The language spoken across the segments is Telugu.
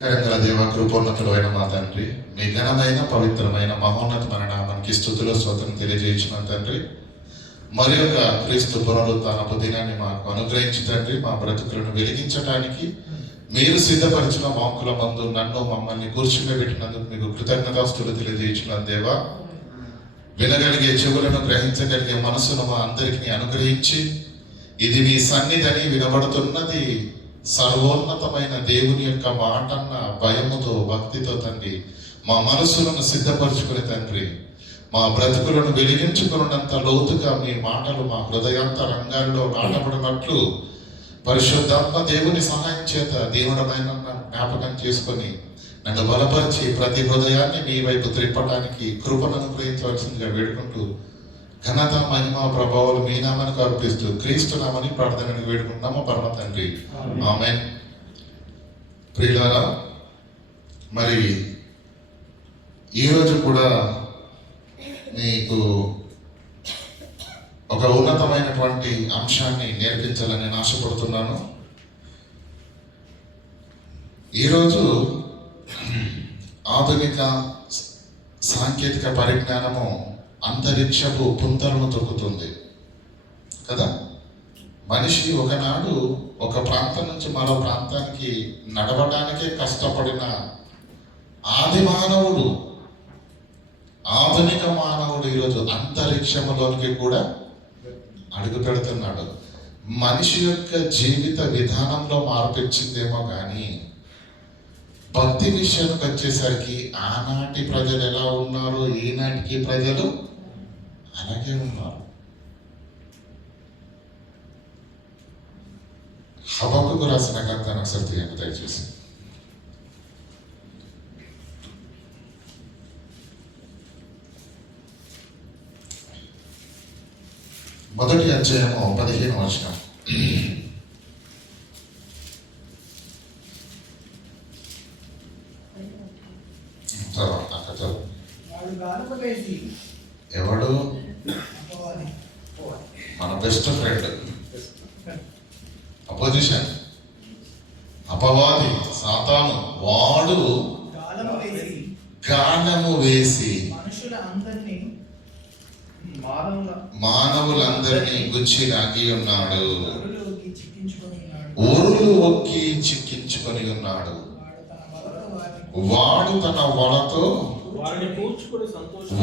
కరంగల దేవ కృపోన్నతుడైన మా తండ్రి, మీ ఘనమైన పవిత్రమైన మహోన్నతమైన నామానికి స్తుతులు స్తోత్రం తెలియజేయించిన తండ్రి, మరి ఒక క్రీస్తు పునరుత్థానపు దినాన్ని మాకు అనుగ్రహించి తండ్రి, మా బ్రతుకులను వెలిగించడానికి మీరు సిద్ధపరిచిన వాక్కుల మందు నన్ను మమ్మల్ని కూర్చుండబెట్టినందుకు మీకు కృతజ్ఞతాస్తులు తెలియజేయించిన దేవా, వినగలిగే చెవులను గ్రహించగలిగే మనసును మా అందరికీ అనుగ్రహించి, ఇది మీ సన్నిధిని వినబడుతున్నది సర్వోన్నతమైన దేవుని యొక్క మాటన్న భయముతో భక్తితో తండ్రి మా మనసులను సిద్ధపరచుకుని తండ్రి మా బ్రతుకులను వెలిగించుకున్నంత లోతుగా మీ మాటలు మా హృదయాంత రంగాల్లో నాటబడినట్లు పరిశుద్ధాత్మ దేవుని సహాయం చేత దేవుడమైన జ్ఞాపకం చేసుకొని నన్ను బలపరిచి ప్రతి హృదయాన్ని మీ వైపు త్రిప్పడానికి కృపను అనుగ్రహించవలసిందిగా వేడుకుంటూ ఘనత మహిమ ప్రభావాలు మీ నామానికి అర్పిస్తూ క్రీస్తు నామని ప్రార్థనకు వేడుకుంటున్నాము పరమ తండ్రి, ఆమేన్. ప్రియులారా, మరి ఈరోజు కూడా మీకు ఒక ఉన్నతమైనటువంటి అంశాన్ని నేర్పించాలని నేను ఆశపడుతున్నాను. ఈరోజు ఆధునిక సాంకేతిక పరిజ్ఞానము అంతరిక్షపు పుంతలను తొక్కుతుంది కదా. మనిషి ఒకనాడు ఒక ప్రాంతం నుంచి మరో ప్రాంతానికి నడవడానికే కష్టపడిన ఆది మానవుడు, ఆధునిక మానవుడు ఈరోజు అంతరిక్షంలోనికి కూడా అడుగు పెడుతున్నాడు. మనిషి యొక్క జీవిత విధానంలో మార్పు ఇచ్చిందేమో కానీ భక్తి విషయానికి వచ్చేసరికి ఆనాటి ప్రజలు ఎలా ఉన్నారో ఈనాటికి ప్రజలు అలాగే ఉన్నారు. హబక్కుకు రాసిన గ్రంథాన్ని ఒకసారి తీయండి దయచేసి. మొదటి అధ్యాయము 15వ వచనం. ఎవడు? మన బెస్ట్ ఫ్రెండ్, అపోజిషన్, అపవాది సాతాను. వాడు గానము వేసి మానవులందరినీ గుచ్చి నాకి ఉన్నాడు, ఊరులు ఒక్కి చిక్కించుకొని ఉన్నాడు. వాడు తన వలతో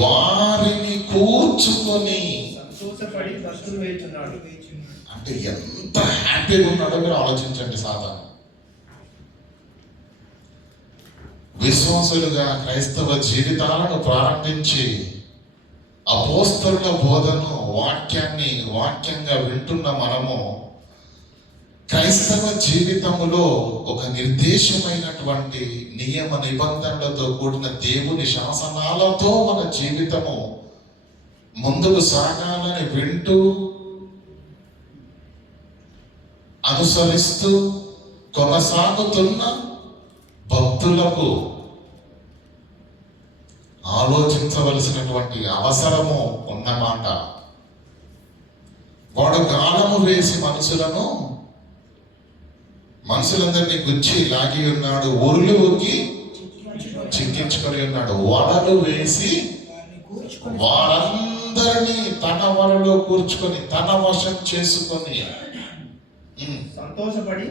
వారిని కూర్చుకొని అంటే ఎంత హ్యాపీగా ఉన్నాడో మీరు ఆలోచించండి. సాధారణ విశ్వాసులుగా క్రైస్తవ జీవితాలను ప్రారంభించి అపోస్తలుల బోధను వాక్యంగా వింటున్న మనము క్రైస్తవ జీవితములో ఒక నిర్దేశమైనటువంటి నియమ నిబంధనలతో కూడిన దేవుని శాసనాలతో మన జీవితము ముందుకు సాగాలని వింటూ అనుసరిస్తూ కొనసాగుతున్న భక్తులకు ఆలోచించవలసినటువంటి అవసరము ఉన్నమాట. వాడు గాలము వేసి మనుషులందరినీ గుచ్చి లాగి ఉన్నాడు, ఊర్లు ఊకి చిక్కించుకొని ఉన్నాడు. వలలు వేసి వారందరినీ తన వలలో కూర్చుకొని తన వశం చేసుకొని సంతోషపడి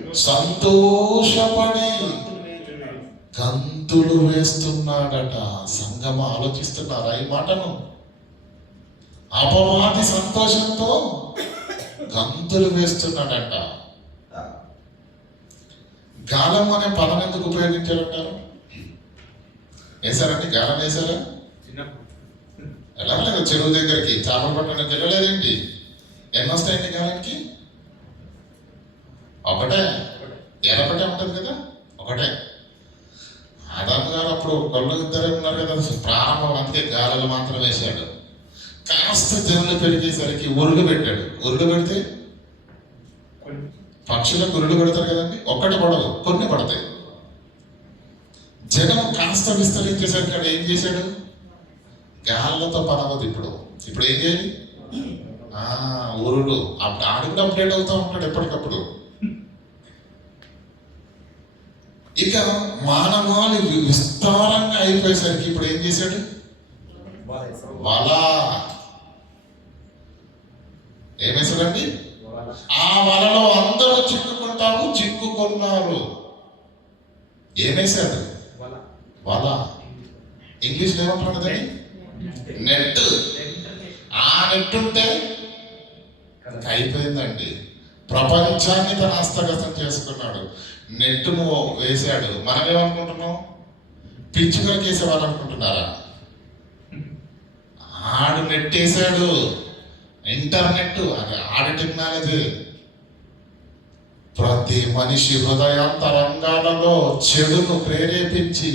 గంతులు వేస్తున్నాడట. సంగమ ఆలోచిస్తున్నారా ఈ మాటను? అపవాది సంతోషంతో గంతులు వేస్తున్నాడట. గాలం అనే పదం ఎందుకు ఉపయోగించారంటారు? వేశారండి? గాలం వేశారా? ఎలా లేదు చెరువు దగ్గరికి చేపలు పట్టడానికి వెళ్ళలేదేంటి? ఎన్ని వస్తాయండి గాలానికి? ఒకటే ఉంటుంది కదా, ఒకటే. ఆదాము గారు అప్పుడు కొళ్ళు ఇద్దరే ఉన్నారు కదా, ప్రారంభం అందుకే గాలులు మాత్రం వేశాడు. కాస్త జనులు పెరిగేసరికి ఉరులు పెట్టాడు. ఉరులు పెడితే పక్షులకు ఉరులు పెడతారు కదండి, ఒక్కటి పడదు, కొన్ని పడతాయి. జనం కాస్త విస్తరించేసరికి అక్కడ ఏం చేశాడు? గాళ్ళతో పనవద్దు. ఇప్పుడు ఏం చేయాలి? ఊరులు. అప్పుడు ఆడు కూడా అప్డేట్ అవుతూ ఉంటాడు ఎప్పటికప్పుడు. ఇక మానవాళి విస్తారంగా అయిపోయేసరికి ఇప్పుడు ఏం చేశాడు? వల ఏమేశాడండి? ఆ వలలో అందరూ చిక్కుకున్నారు. ఏమేశాడు? వల. ఇంగ్లీష్లో ఏమంటున్నది? నెట్. ఆ నెట్ ఉంటే అయిపోయిందండి. ప్రపంచాన్ని తన హస్తగతం చేసుకున్నాడు. నెట్టును వేశాడు. మనం ఏమనుకుంటున్నాం? పిచ్చుకలకు వేసేవాళ్ళు అనుకుంటున్నారా? ఆడు నెట్ వేసాడు. ఇంటర్నెట్ అది ఆడి టెక్నాలజీ. ప్రతి మనిషి హృదయాంతరంగాలలో చెడును ప్రేరేపించి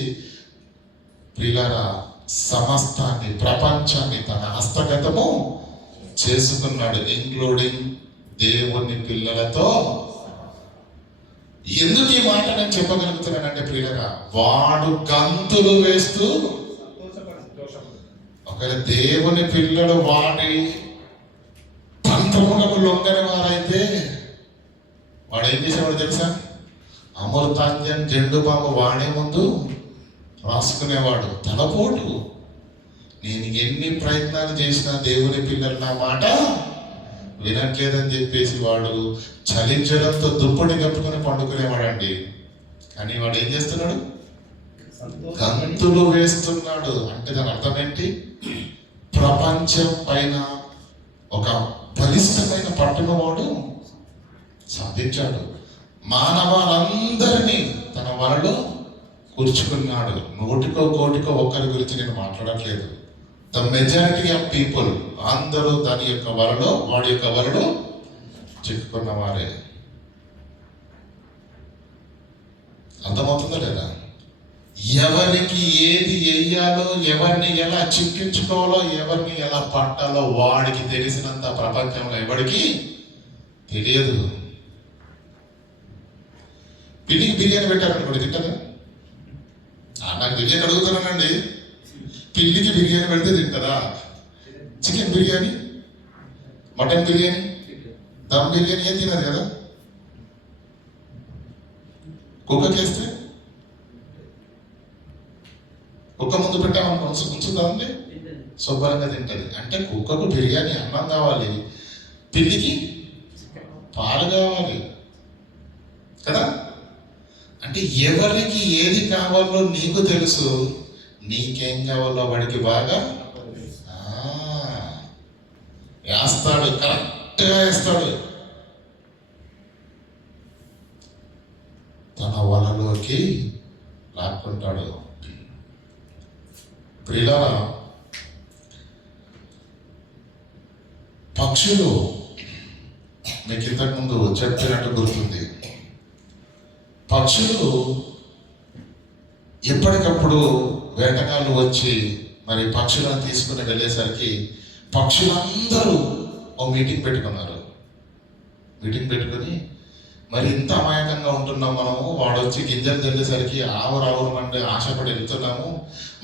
ప్రియులారా సమస్తాన్ని, ప్రపంచాన్ని తన హస్తగతము చేసుకున్నాడు, ఇంక్లూడింగ్ దేవుని పిల్లలతో. ఎందుకు ఈ మాట నేను చెప్పగలుగుతున్నానంటే ప్రియులారా, వాడు గంతులు వేస్తూ, ఒకవేళ దేవుని పిల్లలు వాడి తంత్రములకు లొంగని వారైతే వాడు ఏం చేసేవాడు తెలుసా? అమృతాంజన్ జెండు బాబు వాడే ముందు రాసుకునేవాడు. తలపోటు. నేను ఎన్ని ప్రయత్నాలు చేసినా దేవుని పిల్లలు నా మాట వినట్లేదని చెప్పేసి వాడు చలించడంతో దుప్పటి కప్పుకొని పండుకునేవాడండి. కానీ వాడు ఏం చేస్తున్నాడు? గంతులు వేస్తున్నాడు. అంటే దాని అర్థం ఏంటి? ప్రపంచం పైన ఒక బలిష్టమైన పట్టును వాడు సాధించాడు. మానవాళ్ళందరినీ తన వలలో కూర్చుకున్నాడు. నూటికో కోటికో ఒక్కరి గురించి నేను మాట్లాడట్లేదు. ద మెజారిటీ ఆఫ్ పీపుల్ అందరూ దాని యొక్క వలలో, వాడి యొక్క వలలో చిక్కుకున్న వారే. అర్థమవుతుందా లేదా? ఎవరికి ఏది వేయాలో, ఎవరిని ఎలా చిక్కించుకోవాలో, ఎవరిని ఎలా పట్టాలో వాడికి తెలిసినంత ప్రపంచంలో ఎవరికి తెలియదు. పిల్లికి బిర్యానీ పెట్టారనుకోండి, తింటదా? నాకు బిర్యానీ అడుగుతున్నానండి. పిల్లికి బిర్యానీ పెడితే తింటదా? చికెన్ బిర్యానీ, మటన్ బిర్యానీ, దమ్ బిర్యానీ ఏం తినదు కదా. కుక్కకేస్తే కుక్క ముందు పెట్టామనుకో ఉంచుదా ఉంది, శుభ్రంగా తింటది. అంటే కుక్కకు బిర్యానీ అన్నం కావాలి, పిల్లికి పాలు కావాలి కదా. అంటే ఎవరికి ఏది కావాలో నీకు తెలుసు, నీకేం కావాలో వాడికి బాగా వేస్తాడు, కరెక్ట్గా వేస్తాడు. తన వలలోకి లాక్కుంటాడు. ప్రియులారా, పక్షులు మీకు ఇంతకు ముందు చెప్పినట్టు గుర్తుంది. పక్షులు ఎప్పటికప్పుడు వేటగాళ్ళు వచ్చి మరి పక్షులను తీసుకుని వెళ్ళేసరికి పక్షులందరూ ఓ మీటింగ్ పెట్టుకున్నారు. మీటింగ్ పెట్టుకుని మరి ఇంత అమాయకంగా ఉంటున్నాం మనము, వాడు వచ్చి గింజలు తినేసరికి ఆవురు అంటే ఆశపడి వెళ్తున్నాము,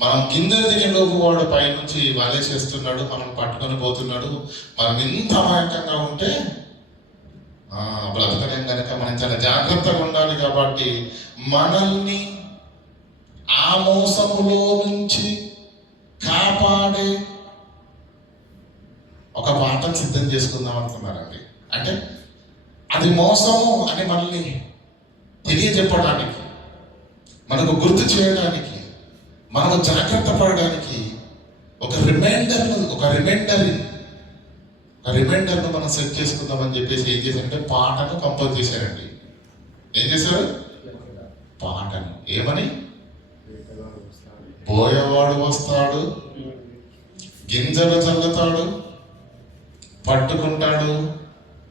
మనం గింజలు తినే లోపు వాడు పైనుంచి వలేసేస్తున్నాడు, మనం పట్టుకొని పోతున్నాడు. మనం ఇంత అమాయకంగా ఉంటే బ్రతకలేం కనుక మనం చాలా జాగ్రత్తగా ఉండాలి. కాబట్టి మనల్ని ఆ మోసములో నుంచి కాపాడే ఒక పాఠం సిద్ధం చేసుకుందాం అనుకున్నారండి. అంటే అది మోసము అని మనల్ని తెలియజెప్పడానికి, మనకు గుర్తు చేయడానికి, మనము జాగ్రత్త పడడానికి ఒక రిమైండర్ను మనం సెట్ చేసుకుందామని చెప్పేసి ఏం చేశారంటే పాటను కంపోజ్ చేశారండి. ఏం చేశారు? పాటను. ఏమని? పోయేవాడు వస్తాడు, గింజలు చల్లుతాడు, పట్టుకుంటాడు,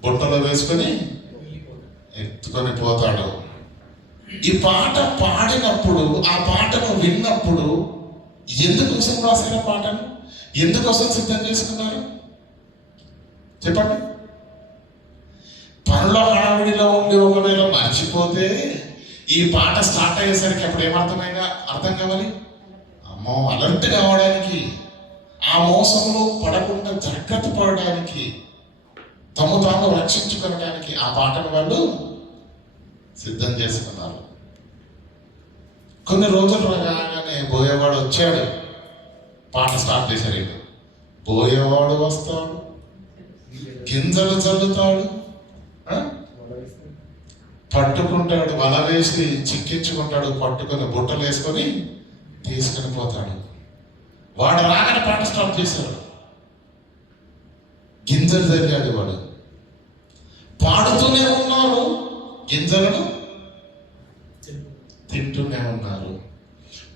బుట్టలో వేసుకొని ఎత్తుకొని పోతాడు. ఈ పాట పాడినప్పుడు, ఆ పాటను విన్నప్పుడు ఎందుకోసం రాశారు పాటను? ఎందుకోసం సిద్ధం చేసుకున్నారు చెప్పండి? పనుల హడావిడిలో ఉండి ఒకవేళ మర్చిపోతే ఈ పాట స్టార్ట్ అయ్యేసరికి అప్పుడు అర్థం కావాలి, అమ్మో అలర్ట్ కావడానికి, ఆ మోసంలో పడకుండా జాగ్రత్త పడడానికి, తాము రక్షించుకోవడానికి ఆ పాటను వాళ్ళు సిద్ధం చేసుకున్నారు. కొన్ని రోజులు రాగానే పోయేవాడు వచ్చాడు, పాట స్టార్ట్ చేశారు. ఇక పోయేవాడు వస్తాడు, గింజలు చల్లుతాడు, పట్టుకుంటాడు, వల వేసి చిక్కించుకుంటాడు, పట్టుకొని బుట్టలు వేసుకొని తీసుకుని పోతాడు. వాడు రాగానే పాట స్టార్ట్ చేశాడు, గింజలు చల్లాడు. వాడు పాడుతూనే ఉన్నారు, గింజలను తింటూనే ఉన్నారు.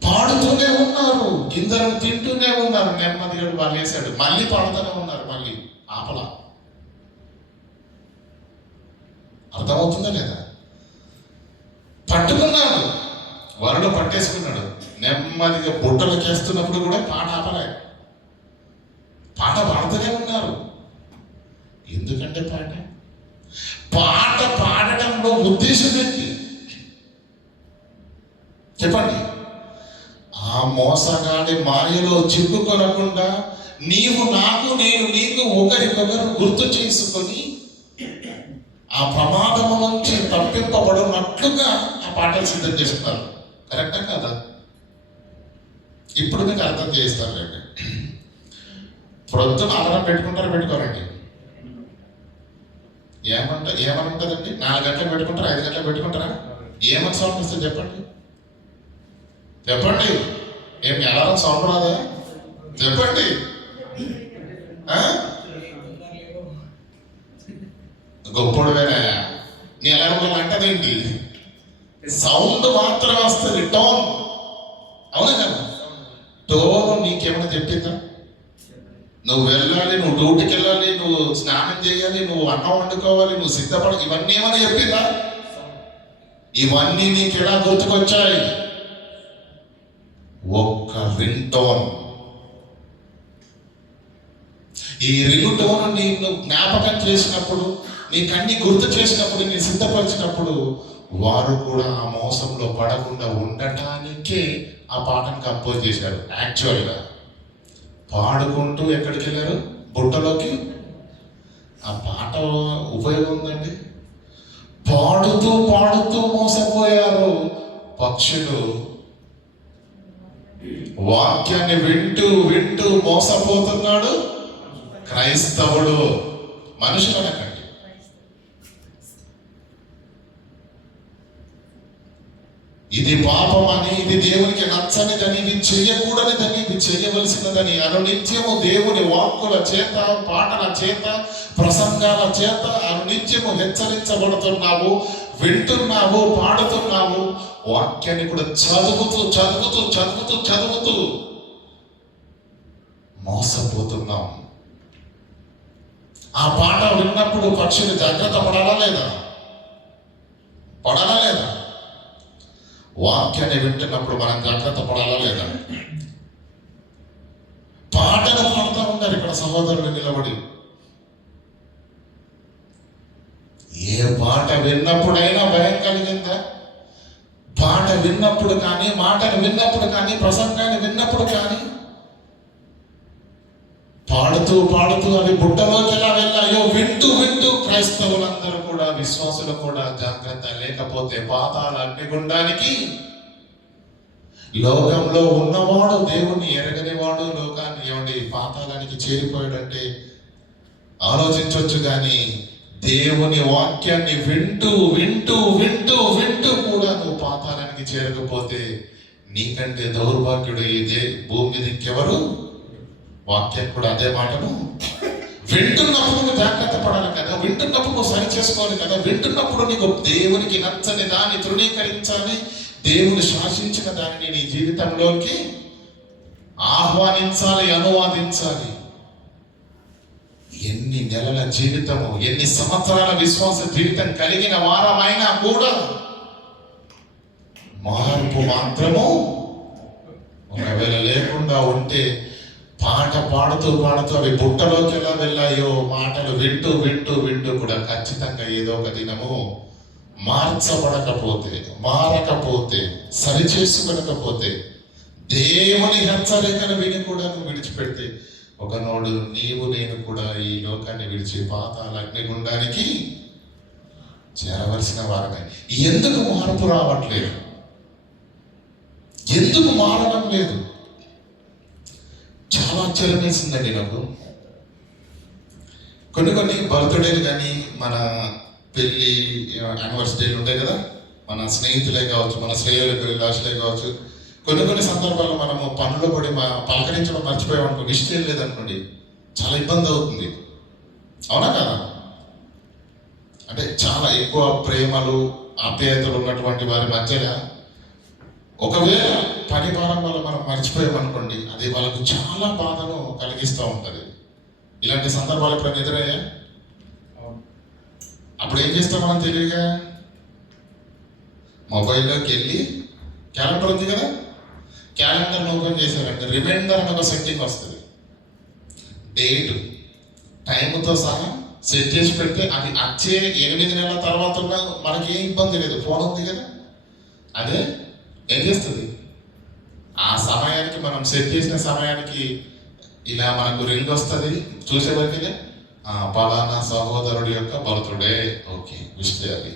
పాడుతూనే ఉన్నారు, గింజలను తింటూనే ఉన్నారు. నెమ్మదిగా వాళ్ళు వేసాడు, మళ్ళీ పాడుతూనే ఉన్నారు, మళ్ళీ ఆపల. అర్థమవుతుందా లేదా? పట్టుకున్నాడు, వరలో పట్టేసుకున్నాడు. నెమ్మదిగా బుట్టలు చేస్తున్నప్పుడు కూడా పాట ఆపలే, పాట పాడుతూనే ఉన్నారు. ఎందుకంటే పాట పాడడంలో ఉద్దేశం ఏంటి చెప్పండి? ఆ మోసగాడి మాయలో చిక్కుకొనకుండా నీవు నాకు, నేను నీకు ఒకరికొకరు గుర్తు చేసుకొని ఆ ప్రమాదము నుంచి తప్పింపబడినట్లుగా ఆ పాటలు సిద్ధం చేస్తున్నారు. కరెక్టా కాదా? ఇప్పుడు మీకు అర్థం చేస్తారులేండి. ప్రొద్దున అలారం పెట్టుకోరండి? ఏమనుంటుందండి? 4 గంటలకు పెట్టుకుంటారా, 5 గంటలకు పెట్టుకుంటారా? ఏమని సౌండ్ వస్తుంది చెప్పండి? ఏమి అలారం సౌండ్ రాదా? చెప్పండి. గొప్పడు వేరే నీ అలారం అంటదేంటి? సౌండ్ మాత్రం వస్తుంది, టోన్. అవునా కదా? టోన్ నీకేమైనా చెప్పిందా? నువ్వు వెళ్ళాలి, నువ్వు డ్యూటీకి వెళ్ళాలి, నువ్వు స్నానం చేయాలి, నువ్వు అన్నం వండుకోవాలి, నువ్వు సిద్ధపడాలి, ఇవన్నీ ఏమైనా చెప్పిందా? ఇవన్నీ నీకు ఎలా గుర్తుకొచ్చాయి? ఒక్క రింగ్ టోన్. ఈ రింగ్ టోన్ నిన్ను జ్ఞాపకం చేసినప్పుడు, నీకన్నీ గుర్తు చేసినప్పుడు, నీ సిద్ధపరిచినప్పుడు, వారు కూడా ఆ మోసంలో పడకుండా ఉండటానికే ఆ పాటను కంపోజ్ చేశారు. యాక్చువల్గా పాడుకుంటూ ఎక్కడికి వెళ్ళారు? బుట్టలోకి. ఆ పాట ఉపయోగం ఉందండి. పాడుతూ పాడుతూ మోసపోయారు పక్షులు. వాక్యాన్ని వింటూ వింటూ మోసపోతున్నాడు క్రైస్తవుడు. మనుషులు అనకండి. ఇది పాపమని, ఇది దేవునికి నచ్చనిదని, ఇది చెయ్యకూడనిదని, ఇది చెయ్యవలసినదని అనునిత్యము దేవుని వాక్కుల చేత, పాటల చేత, ప్రసంగాల చేత అనునిత్యము హెచ్చరించబడుతున్నావు, వింటున్నావు, పాడుతున్నావు. వాక్యాన్ని కూడా చదువుతూ చదువుతూ చదువుతూ చదువుతూ మోసపోతున్నాం. ఆ పాట విన్నప్పుడు పక్షులు జాగ్రత్త పడాలా లేదా? పడాలా లేదా? వాక్యాన్ని వింటున్నప్పుడు మనం జాగ్రత్త పడాలా లేదా? పాటలు పాడుతూ ఉన్నారు ఇక్కడ సహోదరులు నిలబడి. ఏ పాట విన్నప్పుడైనా భయం కలిగిందా? పాట విన్నప్పుడు కానీ, మాటను విన్నప్పుడు కానీ, ప్రసంగాన్ని విన్నప్పుడు కానీ, పాడుతూ పాడుతూ అవి బుట్టలోకి ఎలా వెళ్ళాయో వింటూ వింటూ క్రైస్తవులందరూ కూడా, విశ్వాసులు కూడా జాగ్రత్త లేకపోతే పాతాళ అగ్నిగుండానికి. లోకంలో ఉన్నవాడు దేవుణ్ణి ఎరగనివాడు లోకాన్ని ఏమండి పాతాళానికి చేరిపోయాడంటే ఆలోచించవచ్చు. కానీ దేవుని వాక్యాన్ని వింటూ వింటూ వింటూ వింటూ కూడా నువ్వు పాతాళానికి చేరకపోతే నీకంటే దౌర్భాగ్యుడు ఇదే భూమి దిక్కెవరు? వాక్యం కూడా అదే మాటను వింటున్నప్పుడు నువ్వు జాగ్రత్త పడాలి కదా, వింటున్నప్పుడు నువ్వు సరి చేసుకోవాలి కదా, వింటున్నప్పుడు నీకు దేవునికి నచ్చని దాన్ని తృణీకరించాలి, దేవుని శాసించిన దానిని నీ జీవితంలోకి ఆహ్వానించాలి, అనువాదించాలి. ఎన్ని నెలల జీవితము, ఎన్ని సంవత్సరాల విశ్వాస జీవితం కలిగిన వారమైనా కూడా మార్పు మాత్రము ఒకవేళ లేకుండా ఉంటే, పాట పాడుతూ పాడుతూ అవి బుట్టలోకి ఎలా వెళ్ళాయో మాటలు వింటూ వింటూ వింటూ కూడా ఖచ్చితంగా ఏదో ఒక దినము మార్చబడకపోతే, మారకపోతే, సరిచేసుకోకపోతే, దేవుని హెచ్చరికను విని కూడా నువ్వు విడిచిపెడితే ఒకనాడు నీవు నేను కూడా ఈ లోకాన్ని విడిచి పాతాళ అగ్నిగుండానికి చేరవలసిన వారమే. ఎందుకు మార్పు రావట్లేదు? ఎందుకు మారడం లేదు? చాలా ఆశ్చర్యం వేసిందండి నాకు. కొన్ని బర్త్డేలు కానీ, మన పెళ్ళి యానివర్సరీలు ఉంటాయి కదా, మన స్నేహితులే కావచ్చు, మన శ్రేయోభిలాషులే కావచ్చు, కొన్ని సందర్భాల్లో మనము పనులు పడి పలకరించడం మర్చిపోయామనుకో, విష్ చేయలేదనుకోండి, చాలా ఇబ్బంది అవుతుంది. అవునా కదా? అంటే చాలా ఎక్కువ ప్రేమలు ఆప్యాయతలు ఉన్నటువంటి వారి మధ్యన ఒకవేళ పని భారం వల్ల మనం మర్చిపోయామనుకోండి, అది వాళ్ళకు చాలా బాధను కలిగిస్తూ ఉంటుంది. ఇలాంటి సందర్భాలు ఎప్పుడైనా ఎదురయ్యా? అప్పుడు ఏం చేస్తాం మనం తెలివిగా? మొబైల్లోకి వెళ్ళి క్యాలెండర్ ఉంది కదా, క్యాలెండర్ని ఓపెన్ చేశారంటే రిమైండర్ అని ఒక సెట్టింగ్ వస్తుంది. డేట్ టైంతో సహా సెట్ చేసి పెడితే అది వచ్చే 8 నెలల తర్వాత ఉన్నా మనకి ఏం ఇబ్బంది లేదు, ఫోన్ ఉంది కదా. అదే ఏం చేస్తుంది, ఆ సమయానికి మనం సెట్ చేసిన సమయానికి ఇలా మనకు రింగ్ వస్తుంది. చూసేవారికి పలానా సహోదరుడి యొక్క బర్త్డే, ఓకే విష్ చేయాలి.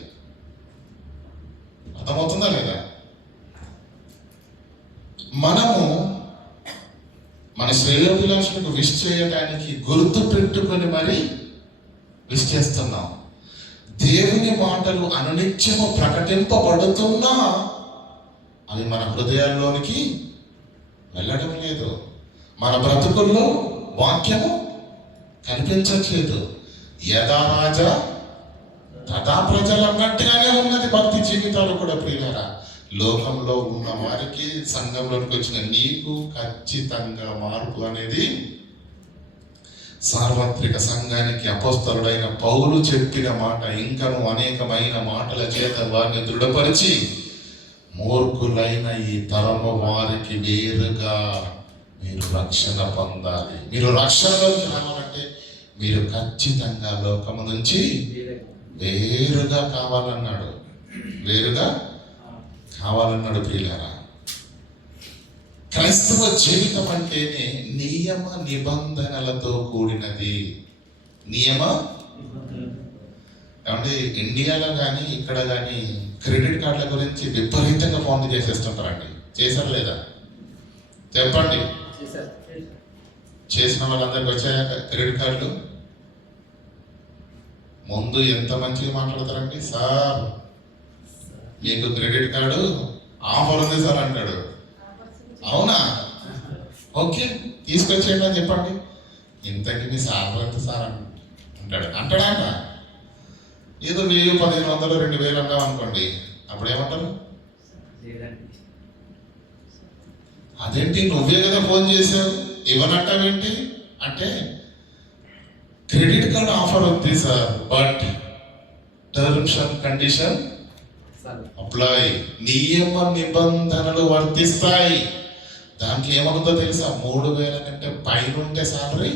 అర్థమవుతుందా లేదా? మనము మన శ్రేయోభిలాషులకు విష్ చేయడానికి గుర్తు పెట్టుకొని మరి విష్ చేస్తున్నాం. దేవుని మాటలు అనునిత్యము ప్రకటింపబడుతున్నా అవి మన హృదయాల్లోనికి వెళ్ళడం లేదు. మన బ్రతుకుల్లో వాక్యము కనిపించట్లేదు. యథా రాజా తథా ప్రజలు అన్నట్టుగానే ఉన్నది భక్తి జీవితాలు కూడా. ప్రియులారా, లోకంలో ఉన్న వారికి, సంఘంలోకి వచ్చిన నీకు ఖచ్చితంగా మార్పు అనేది సార్వత్రిక సంఘానికి అపోస్తలుడైన పౌలు చెప్పిన మాట, ఇంకను అనేకమైన మాటల చేత వారిని దృఢపరిచి మూర్ఖులైన ఈ తరము వారికి వేరుగా మీరు రక్షణ పొందాలి. మీరు రక్షణలోకి రావాలంటే మీరు ఖచ్చితంగా లోకము నుంచి వేరుగా కావాలన్నాడు. వేరుగా కావాలన్నాడు. ప్రియులారా, క్రైస్తవ జీవితం అంటేనే నియమ నిబంధనలతో కూడినది. నియమ అంటే ఇండియాలో కానీ ఇక్కడ కానీ క్రెడిట్ కార్డుల గురించి విపరీతంగా ఫోన్లు చేసేస్తుంటారండి. చేశారు లేదా చెప్పండి? చేసిన వాళ్ళందరికీ వచ్చాయా క్రెడిట్ కార్డులు? ముందు ఎంత మంచిగా మాట్లాడతారండి, సార్ మీకు క్రెడిట్ కార్డు ఆఫర్ ఉంది సార్ అంటాడు. అవునా? ఓకే తీసుకొచ్చేయండి అని చెప్పండి. ఇంతకీ మీ సార్ ఎంత సార్ అంటాడు. అంటాడా? ఏదో 1000, 1500, 2000 అన్నాం అనుకోండి, అప్పుడు ఏమంటారు? అదేంటి నువ్వే కదా ఫోన్ చేసావు, ఇవ్వనంటావేంటి అంటే, క్రెడిట్ కార్డ్ ఆఫర్ ఉంది sir, but terms and condition apply. నియమ నిబంధనలు వర్తిస్తాయి. దాంట్లో ఏమవుతుందో తెలుసా? 3000 కంటే పైన ఉంటే సాలరీ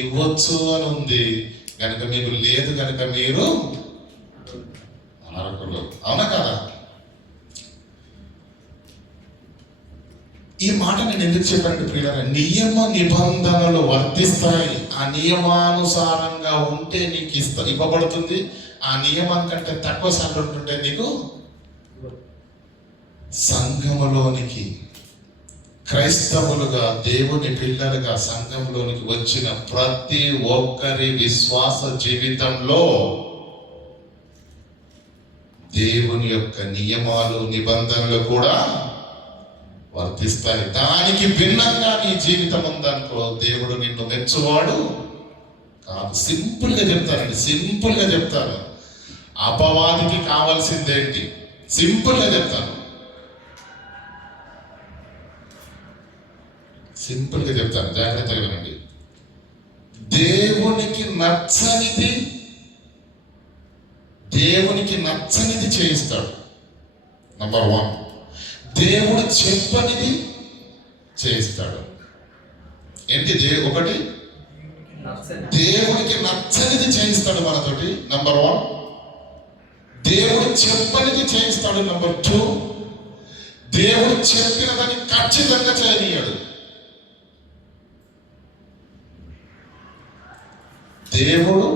ఇవ్వచ్చు అని ఉంది. కనుక మీకు లేదు కనుక మీరు అర్హులు. అవునా కదా? ఈ మాట నేను ఎందుకు చెప్పాను ప్రియులారా? నియమ నిబంధనలు వర్తిస్తాయి. ఆ నియమానుసారంగా ఉంటే నీకు ఇవ్వబడుతుంది. ఆ నియమం కంటే తక్కువ సార్లు ఉంటుంటే నీకు సంఘములోనికి, క్రైస్తవులుగా దేవుని పిల్లలుగా సంఘంలోనికి వచ్చిన ప్రతి ఒక్కరి విశ్వాస జీవితంలో దేవుని యొక్క నియమాలు నిబంధనలు కూడా వర్తిస్తాయి. దానికి భిన్నంగా నీ జీవితం ఉందనుకో, దేవుడు నిన్ను మెచ్చువాడు కాదు. సింపుల్గా చెప్తానండి, సింపుల్గా చెప్తాను. అపవాదికి కావాల్సిందేంటి? సింపుల్గా చెప్తాను, సింపుల్గా చెప్తాను, జాగ్రత్తగా వినండి. దేవునికి నచ్చనిది చేయిస్తాడు. నంబర్ 1. దేవుడు చెప్పనిది చేయిస్తాడు. ఏంటి? ఒకటి, దేవుడికి నచ్చనిది చేయిస్తాడు మనతోటి. నంబర్ 1. దేవుడు చెప్పనిది చేయిస్తాడు. నంబర్ 2. దేవుడు చెప్పినదని ఖచ్చితంగా చేయనీయాడు. దేవుడు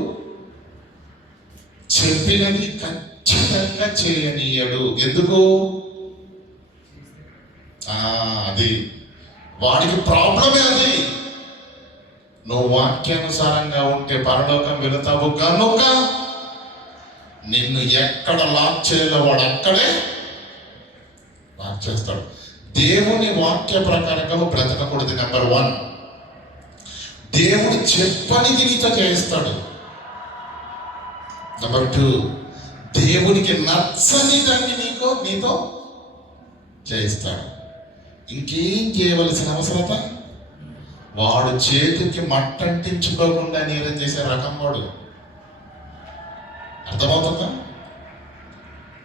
చెప్పినది ఖచ్చితంగా చేయనీయడు. ఎందుకు? అది వాడికి ప్రాబ్లమే అది. నువ్వు వాక్యానుసారంగా ఉంటే పరలోకం వెళుతావు కనుక నిన్ను ఎక్కడ లాక్ చేయాలో వాడు అక్కడే లాక్ చేస్తాడు. దేవుని వాక్య ప్రకారంగా బ్రతకకూడదు. నెంబర్ 1, దేవుడు చెప్పనిది నీతో చేయిస్తాడు. నెంబర్ 2, దేవునికి నచ్చని దాన్ని నీతో చేయిస్తాడు. ఇంకేం చేయవలసిన అవసరత? వాడు చేతికి మట్టంటించుకోకుండా నేరం చేసే రకం వాడు. అర్థమవుతుందా?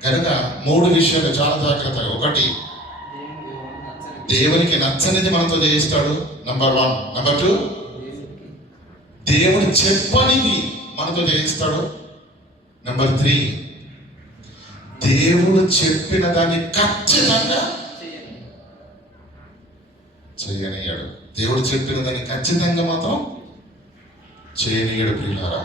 కనుక 3 విషయాలు చాలా జాగ్రత్తగా. 1, దేవునికి నచ్చనిది మనతో చేయిస్తాడు. నెంబర్ 1. నెంబర్ 2, దేవుడు చెప్పనిది మనతో చేయిస్తాడు. నెంబర్ 3, దేవుడు చెప్పిన దాన్ని ఖచ్చితంగా చేయనీయాడు. దేవుడు చెప్పిన దాన్ని ఖచ్చితంగా మాత్రం చేయనీయడు. ప్రియులారా,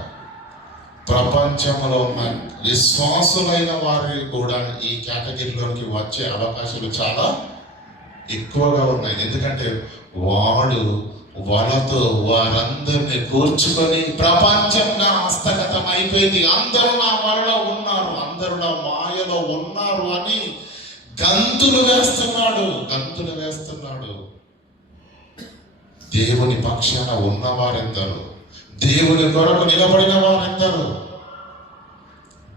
ప్రపంచంలో ఉన్న విశ్వాసులైన వారి కూడా ఈ కేటగిరీలోకి వచ్చే అవకాశాలు చాలా ఎక్కువగా ఉన్నాయి. ఎందుకంటే వాడు వలతో వారందరినీ కూర్చుకొని ప్రపంచంగా హస్తగతం అయిపోయింది, అందరూ నా వలలో ఉన్నారు, అందరూ నా మాయలో ఉన్నారు అని గంతులు వేస్తున్నాడు. దేవుని పక్షాన ఉన్నవారెందరు? దేవుని కొరకు నిలబడిన వారెందరు?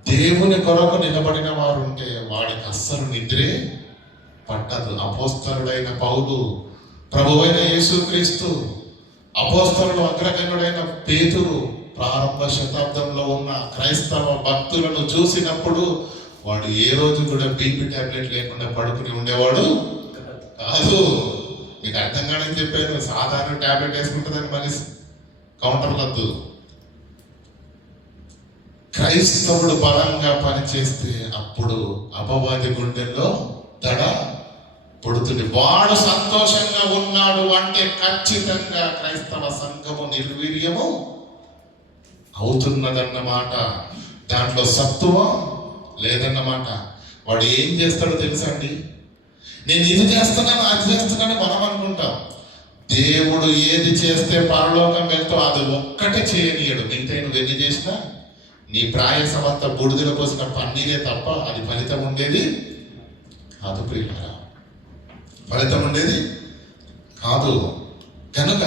దేవుని కొరకు నిలబడిన వారు ఉంటే వాడికి అస్సలు నిద్రే పట్టదు. అపోస్తలుడైన పౌలు, ప్రభువైన యేసుక్రీస్తు, అపోస్తలుడు అగ్రగణ్యుడైన పేతురు ప్రారంభ శతాబ్దంలో ఉన్న క్రైస్తవ భక్తులను చూసినప్పుడు వాడు ఏ రోజు కూడా బీపీ టాబ్లెట్ లేకుండా పడుకుని ఉండేవాడు కాదు. మీకు అర్థం కాదని చెప్పాను. సాధారణ టాబ్లెట్ వేసుకుంటుందని మనిషి కౌంటర్లద్దు. క్రైస్తవుడు బలంగా పనిచేస్తే అప్పుడు అపవాది గుండెల్లో దడ పుడుతుంది. వాడు సంతోషంగా ఉన్నాడు అంటే ఖచ్చితంగా క్రైస్తవ సంఘము నిర్వీర్యము అవుతున్నదన్నమాట. దాంట్లో సత్తువ లేదన్నమాట. వాడు ఏం చేస్తాడో తెలుసా అండి? నేను ఇది చేస్తున్నాను, అది చేస్తున్నాను మనం అనుకుంటాం. దేవుడు ఏది చేస్తే పరలోకం వెళ్తావు అది ఒక్కటే చేయనీయడు. మిగతా నువ్వు ఎన్ని చేసినా నీ ప్రాయసమంతా బూడిదలో పోసిన పన్నీరే తప్ప అది ఫలితం ఉండేది కాదు. ప్రియులారా, ఫలితం ఉండేది కాదు. కనుక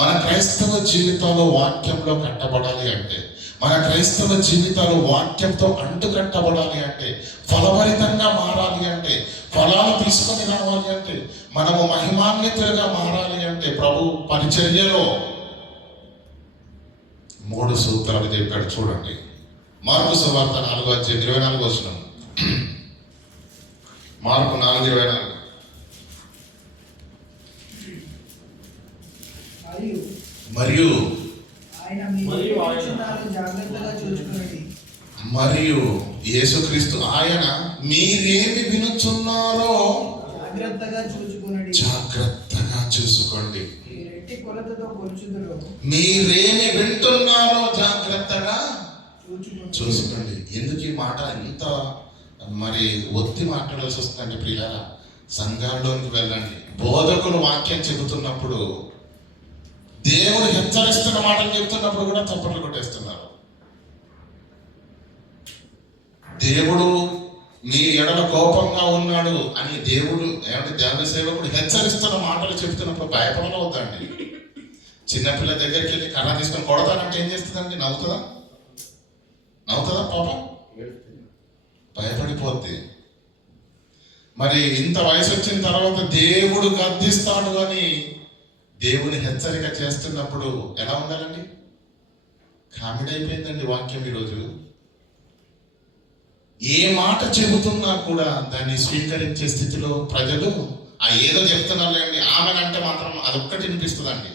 మన క్రైస్తవ జీవితాలు వాక్యంలో కట్టబడాలి అంటే, మన క్రైస్తవ జీవితాలు వాక్యంతో అంటుకట్టబడాలి అంటే, ఫలభరితంగా మారాలి అంటే, ఫలాలు తీసుకొని రావాలి అంటే, మనము మహిమాన్వితులుగా మారాలి అంటే, ప్రభు పరిచర్యలో 3 సూత్రాలు చెప్పాడు. చూడండి, మార్కు సువార్త 4:24. మార్కు 4:24. మరియు యేసుక్రీస్తు ఆయన మీరేమి వినుచున్నారో జాగ్రత్తగా చూసుకోండి. మీరేమి వింటున్నారో జాగ్రత్తగా చూసుకోండి. ఎందుకు ఈ మాట ఇంత ఒత్తి మాట్లాడాల్సి వస్తుందంటే, ప్రియులారా, సంఘాల్లోకి వెళ్ళండి. బోధకులు వాక్యం చెబుతున్నప్పుడు, దేవుడు హెచ్చరిస్తున్న మాటలు చెబుతున్నప్పుడు కూడా చప్పట్లు కొట్టేస్తున్నారు. దేవుడు మీ ఎడల కోపంగా ఉన్నాడు అని దేవుడు దేవ సేవకుడు హెచ్చరిస్తున్న మాటలు చెబుతున్నప్పుడు భయపడవద్దండి. చిన్నపిల్ల దగ్గరికి వెళ్ళి కర్ర తీసుకొని కొడతానంటే ఏం చేస్తుందండి? నవ్వుతుందా పాపం? భయపడిపోద్ది. మరి ఇంత వయసు వచ్చిన తర్వాత దేవుడు గద్దిస్తాడు అని దేవుని హెచ్చరిక చేస్తున్నప్పుడు ఎలా ఉండాలండి? కామెడీ అయిపోయిందండి వాక్యం ఈరోజు. ఏ మాట చెబుతున్నా కూడా దాన్ని స్వీకరించే స్థితిలో ప్రజలు ఏదో చెప్తున్నారులేండి ఆమెనంటే మాత్రం అదొక్కటి వినిపిస్తుందండి.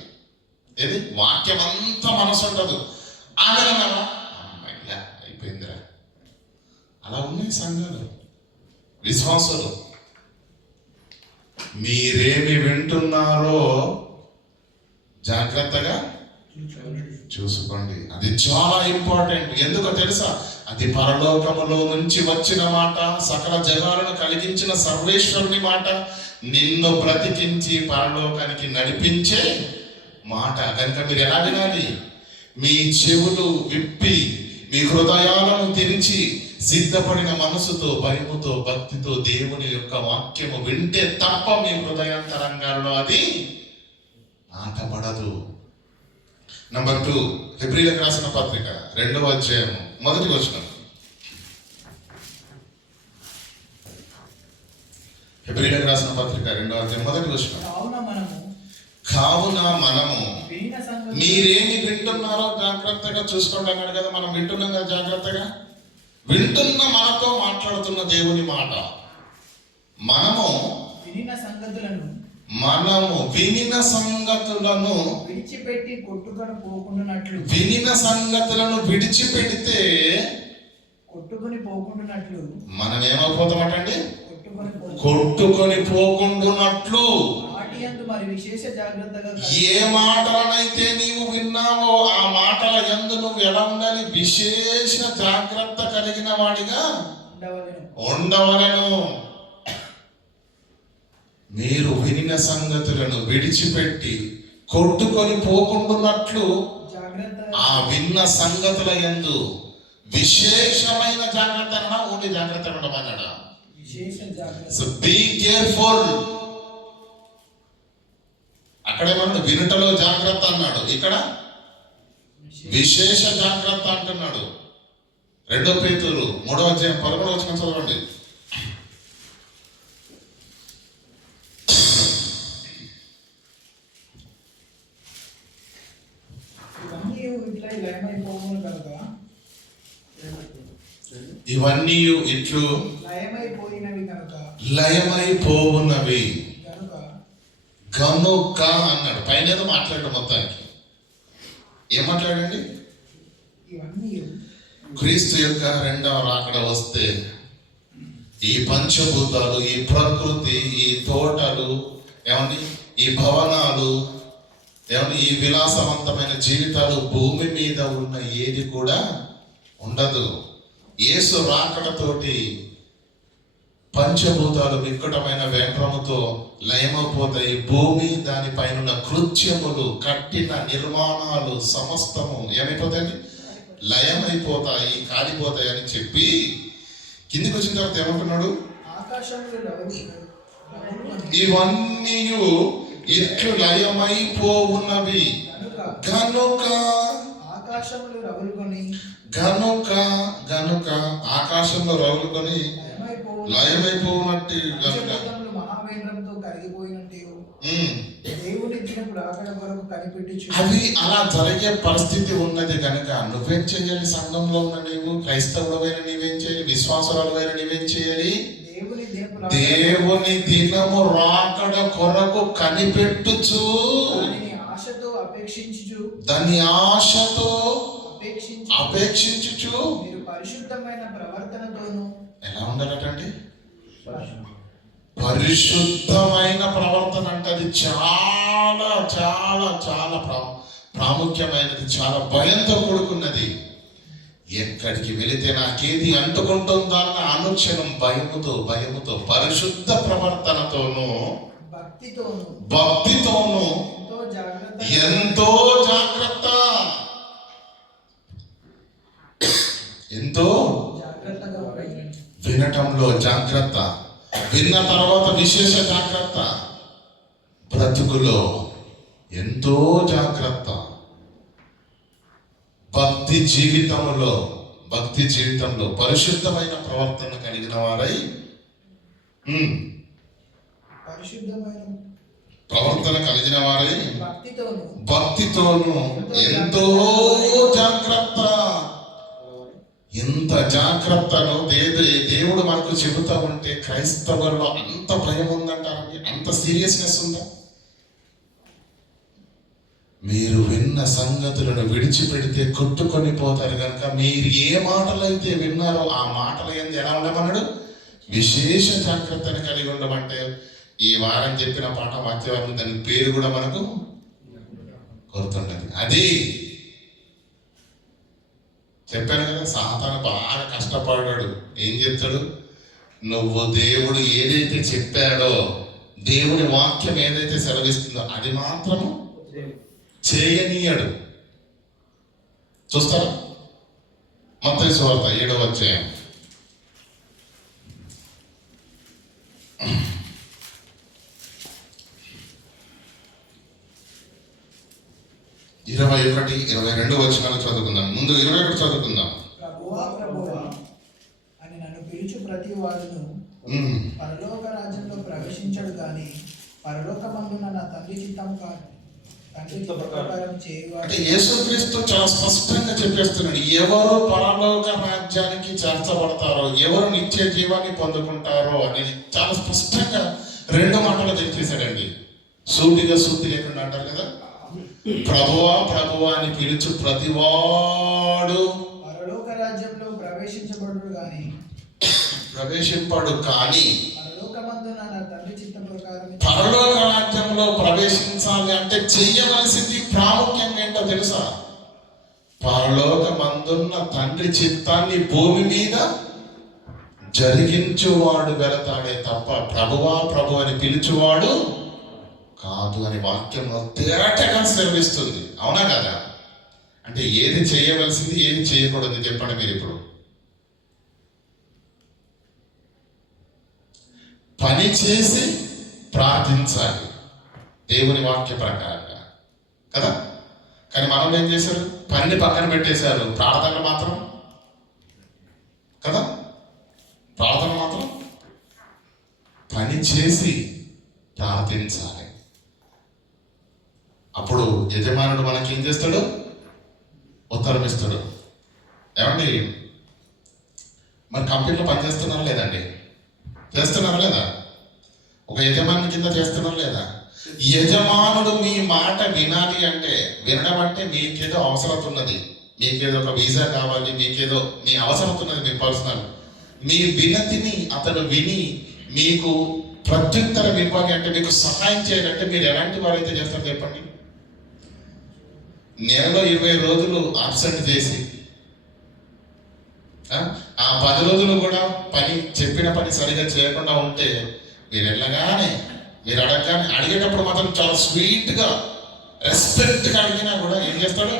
ఏది వాక్యం అంతా మనసు ఉండదు. ఆమెనన్నావా అమ్మయ్యా అయిపోయిందిరా. అలా ఉన్నాయి సంఘాలు, విశ్వాసులు. మీరేమి వింటున్నారో జాగ్రత్తగా చూసుకోండి. అది చాలా ఇంపార్టెంట్. ఎందుకో తెలుసా? అది పరలోకములో నుంచి వచ్చిన మాట, సకల జగాలను కలిగించిన సర్వేశ్వరుని మాట. నిన్ను బ్రతికించి పరలోకానికి నడిపించే మాట. కనుక మీరు ఎలా వినాలి? మీ చెవులు విప్పి మీ హృదయాలను తెరిచి సిద్ధపడిన మనసుతో, భయముతో, భక్తితో దేవుని యొక్క వాక్యము వింటే తప్ప మీ హృదయాంతరంగాల్లో అది నాటబడదు. నంబర్ 2, హెబ్రీయులకు రాసిన పత్రిక 2వ అధ్యాయం 1వ వచనం. హెబ్రీయులకు రాసిన పత్రిక 2వ అధ్యాయం 1వ వచనం. కావున మనము మీరేమి వింటున్నారో జాగ్రత్తగా చూసుకోండి అన్నాడు కదా. మనం వింటున్నాం కదా జాగ్రత్తగా. వింటున్న మనతో మాట్లాడుతున్న దేవుని మాట. మనము వినిన సంగతులను విడిచిపెట్టి కొట్టుకొని పోకుండానట్లు, వినిన సంగతులను విడిచిపెడితే కొట్టుకొని పోకుండానట్లు మనం ఏమైపోతామంటండి? కొట్టుకొని పోకుండానట్లు. మరి విశేష జాగ్రత్తగా ఏ మాటలనైతే నీవు విన్నావో ఆ మాటల యందు నువ్వు ఎలా ఉండాలి? విశేష జాగ్రత్త కలిగిన వాడిగా ఉండవలెను. మీరు వినిన సంగతులను విడిచిపెట్టి కొట్టుకొని పోకుండానట్లు ఆ విన్న సంగతుల యందు విశేషమైన జాగ్రత్త అన్నా, ఓన్లీ జాగ్రత్త ఉండమన్నాడా? So be careful. అక్కడేమన్నా వినుటలో జాగ్రత్త అన్నాడు, ఇక్కడ విశేష జాగ్రత్త అంటున్నాడు. 2 పేతురు 3వ అధ్యాయం 11వ వచనం చదవండి. ఇవన్నీ ఇట్లు లయమైపోవునవి కనుక అన్నాడు. పైన ఏదో మాట్లాడడం మొత్తానికి ఏం మాట్లాడండి? క్రీస్తు యొక్క 2వ రాకడ వస్తే ఈ పంచభూతాలు, ఈ ప్రకృతి, ఈ తోటలు, ఏమని ఈ భవనాలు, ఏమని ఈ విలాసవంతమైన జీవితాలు, భూమి మీద ఉన్న ఏది కూడా ఉండదు. యేసు రాకడతోటి పంచభూతాలు వికటమైన వేగముతో లయమైపోతాయి. భూమి, దానిపైన కృత్యములు, కట్టిన నిర్మాణాలు సమస్తము ఏమైపోతాయి? లయమైపోతాయి, కాలిపోతాయి అని చెప్పి కిందికి వచ్చిన తర్వాత ఏమంటున్నాడు? ఇవన్నీ ఇట్లు లయమైపోవున్నవి గనుక ఆకాశంలో రగులుకొని లయమైపోనట్టు అది అలా జరిగే పరిస్థితి ఉన్నది కనుక నువ్వేం చేయాలి? సంఘంలో ఉన్న నీవు, క్రైస్తవుడమైన నీవేం చేయాలి? విశ్వాసాలైన నీవేం చేయాలి? దేవుని దినము రాకడ కొరకు కనిపెట్టుచు, దాని ఆశతో అపేక్షించుచు పరిశుద్ధమైన ప్రవర్తనతోను ఎలా ఉండాలటండి? పరిశుద్ధమైన ప్రవర్తన అంటే అది చాలా చాలా చాలా ప్రాముఖ్యమైనది, చాలా భయంతో కూడుకున్నది. ఎక్కడికి వెళితే నాకేది అంటుకుంటుందా అన్న అనుక్షణం భయముతో పరిశుద్ధ ప్రవర్తనతోనూ భక్తితోనూ ఎంతో జాగ్రత్త, ఎంతో వినటంలో జాగ్రత్త, విన్న తర్వాత విశేష జాగ్రత్త, బ్రతుకులో ఎంతో జాగ్రత్త, భక్తి జీవితంలో పరిశుద్ధమైన ప్రవర్తన కలిగిన వారై భక్తితోను ఎంతో జాగ్రత్త. ఎంత జాగ్రత్తను దేవుడు మనకు చెబుతా ఉంటే క్రైస్తవుల్లో అంత భయం ఉందంటారండి, అంత సీరియస్నెస్ ఉందా? మీరు విన్న సంగతులను విడిచిపెడితే కొట్టుకొని పోతారు కనుక మీరు ఏ మాటలైతే విన్నారో ఆ మాటల యందు ఎలా ఉండమన్నాడు? విశేష జాగ్రత్తను కలిగి ఉండమంటే ఈ వారం చెప్పిన పాట వాక్యవారం, దాని పేరు కూడా మనకు గుర్తుండదు. అది చెప్పాను కదా, సాతాను బాగా కష్టపడ్డాడు. ఏం చెప్తాడు? నువ్వు దేవుడు ఏదైతే చెప్పాడో దేవుని వాక్యం ఏదైతే సెలవిస్తుందో అది మాత్రము చేయనీయడు. చూస్తారా? మత్తయి సువార్త 7వ అధ్యాయం 21, 22 వచనాలు చదువుకుందాం. ముందు 21 చదువుకుందాం. ప్రభువా ప్రభువా అని నన్ను పిలుచు ప్రతి వాడును పరలోక రాజ్యంలో ప్రవేశించడు గాని పరలోకమందున నా తండ్రి చిత్తం ప్రకారం చేయువాడు. అంటే యేసుక్రీస్తు చాలా స్పష్టంగా చెప్పేస్తున్నాడు, ఎవరు పరలోక రాజ్యానికి చేర్చబడతారో, ఎవరు నిత్య జీవాన్ని పొందుకుంటారో అని చాలా స్పష్టంగా 2 మాటలు తెలిపేశాడండి. సూటిగా సూటి లేకుండా అంటారు కదా, ప్రభువా ప్రభువా అని పిలుచు ప్రతివాడు పరలోక రాజ్యంలో ప్రవేశించబడు గాని ప్రవేశింపడు కానీ పరలోకమందున నా తండ్రి చిత్తం ప్రకారం. పరలోక రాజ్యంలో ప్రవేశించాలి అంటే చెయ్యవలసింది ప్రాముఖ్యంగా ఏంటో తెలుసా? పరలోకమందున్న తండ్రి చిత్తాన్ని భూమి మీద జరిగించువాడు వెళతాడే తప్ప ప్రభువా ప్రభు అని పిలుచువాడు కాదు అని వాక్యంలో తేటగా సెలవిస్తుంది. అవునా కదా? అంటే ఏది చేయవలసింది ఏది చేయకూడదు చెప్పండి మీరు. ఇప్పుడు పని చేసి ప్రార్థించాలి దేవుని వాక్య ప్రకారంగా కదా. కానీ మనం ఏం చేశారు? పనిని పక్కన పెట్టేశారు, ప్రార్థన మాత్రం కదా. ప్రార్థన మాత్రం పని చేసి ప్రార్థించాలి. అప్పుడు యజమానుడు మనకి ఏం చేస్తాడు? ఉత్తరం ఇస్తాడు. ఏమండి, మరి కంపెనీలో పనిచేస్తున్నారా లేదండి? చేస్తున్నారా లేదా? ఒక యజమాని కింద చేస్తున్నారా లేదా? యజమానుడు మీ మాట వినాలి అంటే, వినడం అంటే మీకేదో అవసరం ఉన్నది, మీకేదో ఒక వీసా కావాలి, మీకేదో మీ అవసరం ఉన్నది, మీ పర్సనల్, మీ వినతిని అతను విని మీకు ప్రత్యుత్తరం ఇవ్వాలి అంటే, మీకు సహాయం చేయాలంటే మీరు ఎలాంటి వారైతే చేస్తారు చెప్పండి? నెలలో 20 రోజులు అబ్సెంట్ చేసి ఆ 10 రోజులు కూడా చెప్పిన పని సరిగా చేయకుండా ఉంటే మీరు వెళ్ళగానే మీరు అడిగేటప్పుడు మాత్రం చాలా స్వీట్గా రెస్పెక్ట్గా అడిగినా కూడా ఏం చేస్తాడు?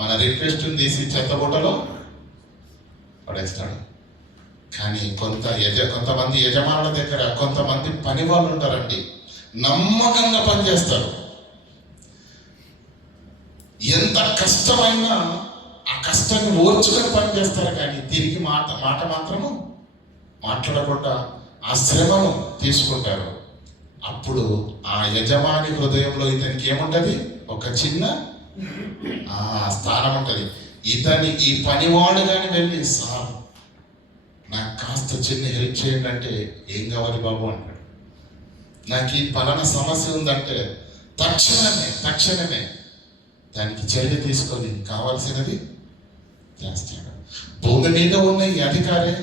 మన రిక్వెస్ట్ని తీసి చెత్తబుట్టలో పడేస్తాడు. కానీ కొంతమంది యజమానుల దగ్గర కొంతమంది పని వాళ్ళు ఉంటారండి, నమ్మకంగా పనిచేస్తారు. ఎంత కష్టమైనా ఆ కష్టాన్ని ఓర్చుకొని పనిచేస్తారు, కానీ తిరిగి మాట మాత్రము మాట్లాడకుండా ఆ శ్రమను తీసుకుంటారు. అప్పుడు ఆ యజమాని హృదయంలో ఇతనికి ఏముంటది? ఒక చిన్న స్థానం ఉంటుంది. ఈ పనివాడు కానీ వెళ్ళి, సార్ నాకు కాస్త చిన్న హెల్ప్ చేయండి అంటే, ఏం కావాలి బాబు అంటాడు. నాకు ఈ పలానా సమస్య ఉందంటే తక్షణమే దానికి చర్య తీసుకొని కావాల్సినది చేస్తాడు. భూమి మీద ఉన్న ఈ అధికారే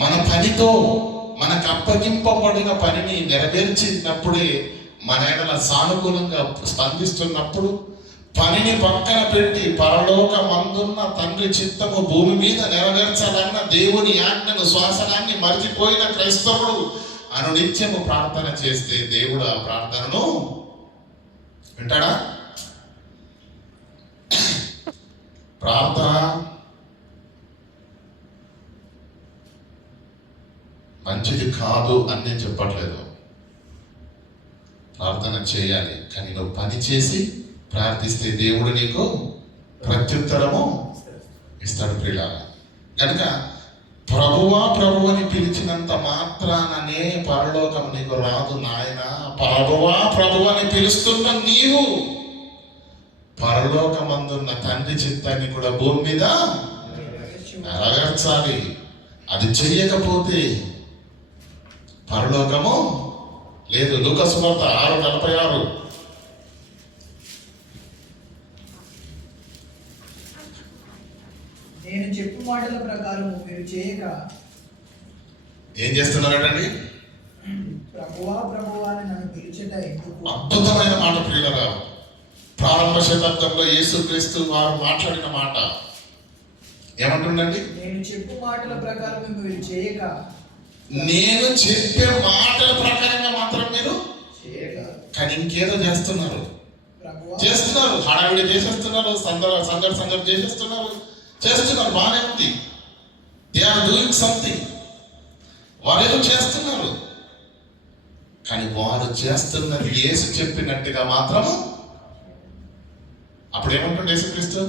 మన పనితో మనకు అప్పగింపబడిన పనిని నెరవేర్చినప్పుడే, మన ఎడల సానుకూలంగా స్పందిస్తున్నప్పుడు, పనిని పక్కన పెట్టి పరలోకమందున్న తండ్రి చిత్తము భూమి మీద నెరవేర్చాలన్న దేవుని ఆజ్ఞను, శ్వాసనాన్ని మర్చిపోయిన క్రైస్తవుడు అనునిత్యము ప్రార్థన చేస్తే దేవుడు ఆ ప్రార్థనను వింటాడా? ప్రార్థన మంచిది కాదు అని నేను చెప్పట్లేదు, ప్రార్థన చేయాలి. కానీ నువ్వు పని చేసి ప్రార్థిస్తే దేవుడు నీకు ప్రత్యుత్తరము ఇస్తాడు ప్రియులారా. కనుక ప్రభువా ప్రభు అని పిలిచినంత మాత్రాననే పరలోకం నీకు రాదు నాయన. ప్రభువా ప్రభు అని పిలుస్తున్న నీవు పరలోకమందున్న తండ్రి చిత్తాన్ని కూడా భూమి మీద నెరవేర్చాలి. అది చెయ్యకపోతే పరలోకము లేదు. లూకా సువార్త 6:46. నేను చెప్పు మాటల ప్రకారం మీరు చేయక ఏం చేస్తున్నారండి? ప్రభువా ప్రభువా అని నన్ను పిలిచేట ఎందుకు? అద్భుతమైన మాట ప్రియులారా. ప్రారంభ శతాబ్దంలో యేసుక్రీస్తు వారు మాట్లాడిన మాట ఏమంటుండండి? నేను చెప్పు మాటల ప్రకారం మీరు చేయక. నేను చెప్పే మాటల ప్రకారంగా మాత్రం మీరు చేయక కానీ ఇంకేదో చేస్తున్నారు ప్రభువా చేస్తున్నారు హడావిడి చేసేస్తున్నారు, సందడి చేసేస్తున్నారు బాగానే ఉంది. దే ఆర్ డూయింగ్ సంథింగ్, వారు ఏదో చేస్తున్నారు. కానీ వారు చేస్తున్నది యేసు చెప్పినట్టుగా మాత్రము. అప్పుడు ఏమంటుండే యేసుక్రీస్తు,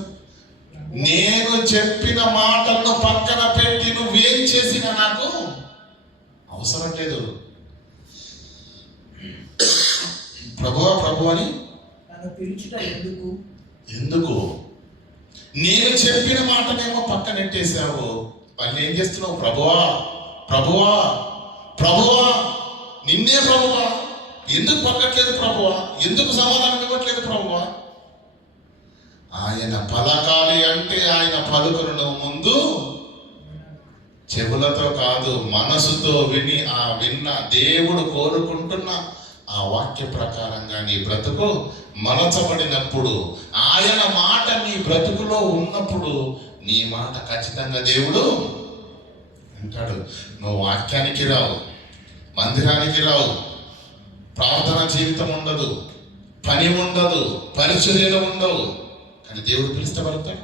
నేను చెప్పిన మాటలను పక్కన పెట్టి నువ్వేం చేసినా నాకు అవసరం లేదు. ప్రభు అని నన్ను పిలుచుట ఎందుకు నేను చెప్పిన మాటనేమో పక్కన నెట్టేశావు, మళ్ళీ ఏం చేస్తున్నావు? ప్రభువా నిన్నే ప్రభువా, ఎందుకు పక్కట్లేదు ప్రభువా, ఎందుకు సమాధానం ఇవ్వట్లేదు ప్రభువా? ఆయన పలకాలి అంటే ఆయన పలుకులను ముందు చెవులతో కాదు మనసుతో విని ఆ విన్న దేవుడు కోరుకుంటున్న ఆ వాక్య ప్రకారంగా నీ బ్రతుకు మలచబడినప్పుడు, ఆయన మాట నీ బ్రతుకులో ఉన్నప్పుడు నీ మాట ఖచ్చితంగా దేవుడు అంటాడు. నువ్వు వాక్యానికి రావు, మందిరానికి రావు, ప్రార్థన జీవితం ఉండదు, పని ఉండదు, పరిచర్యలు ఉండవు, కానీ దేవుడు పిలిస్తే పలుకుతాడు.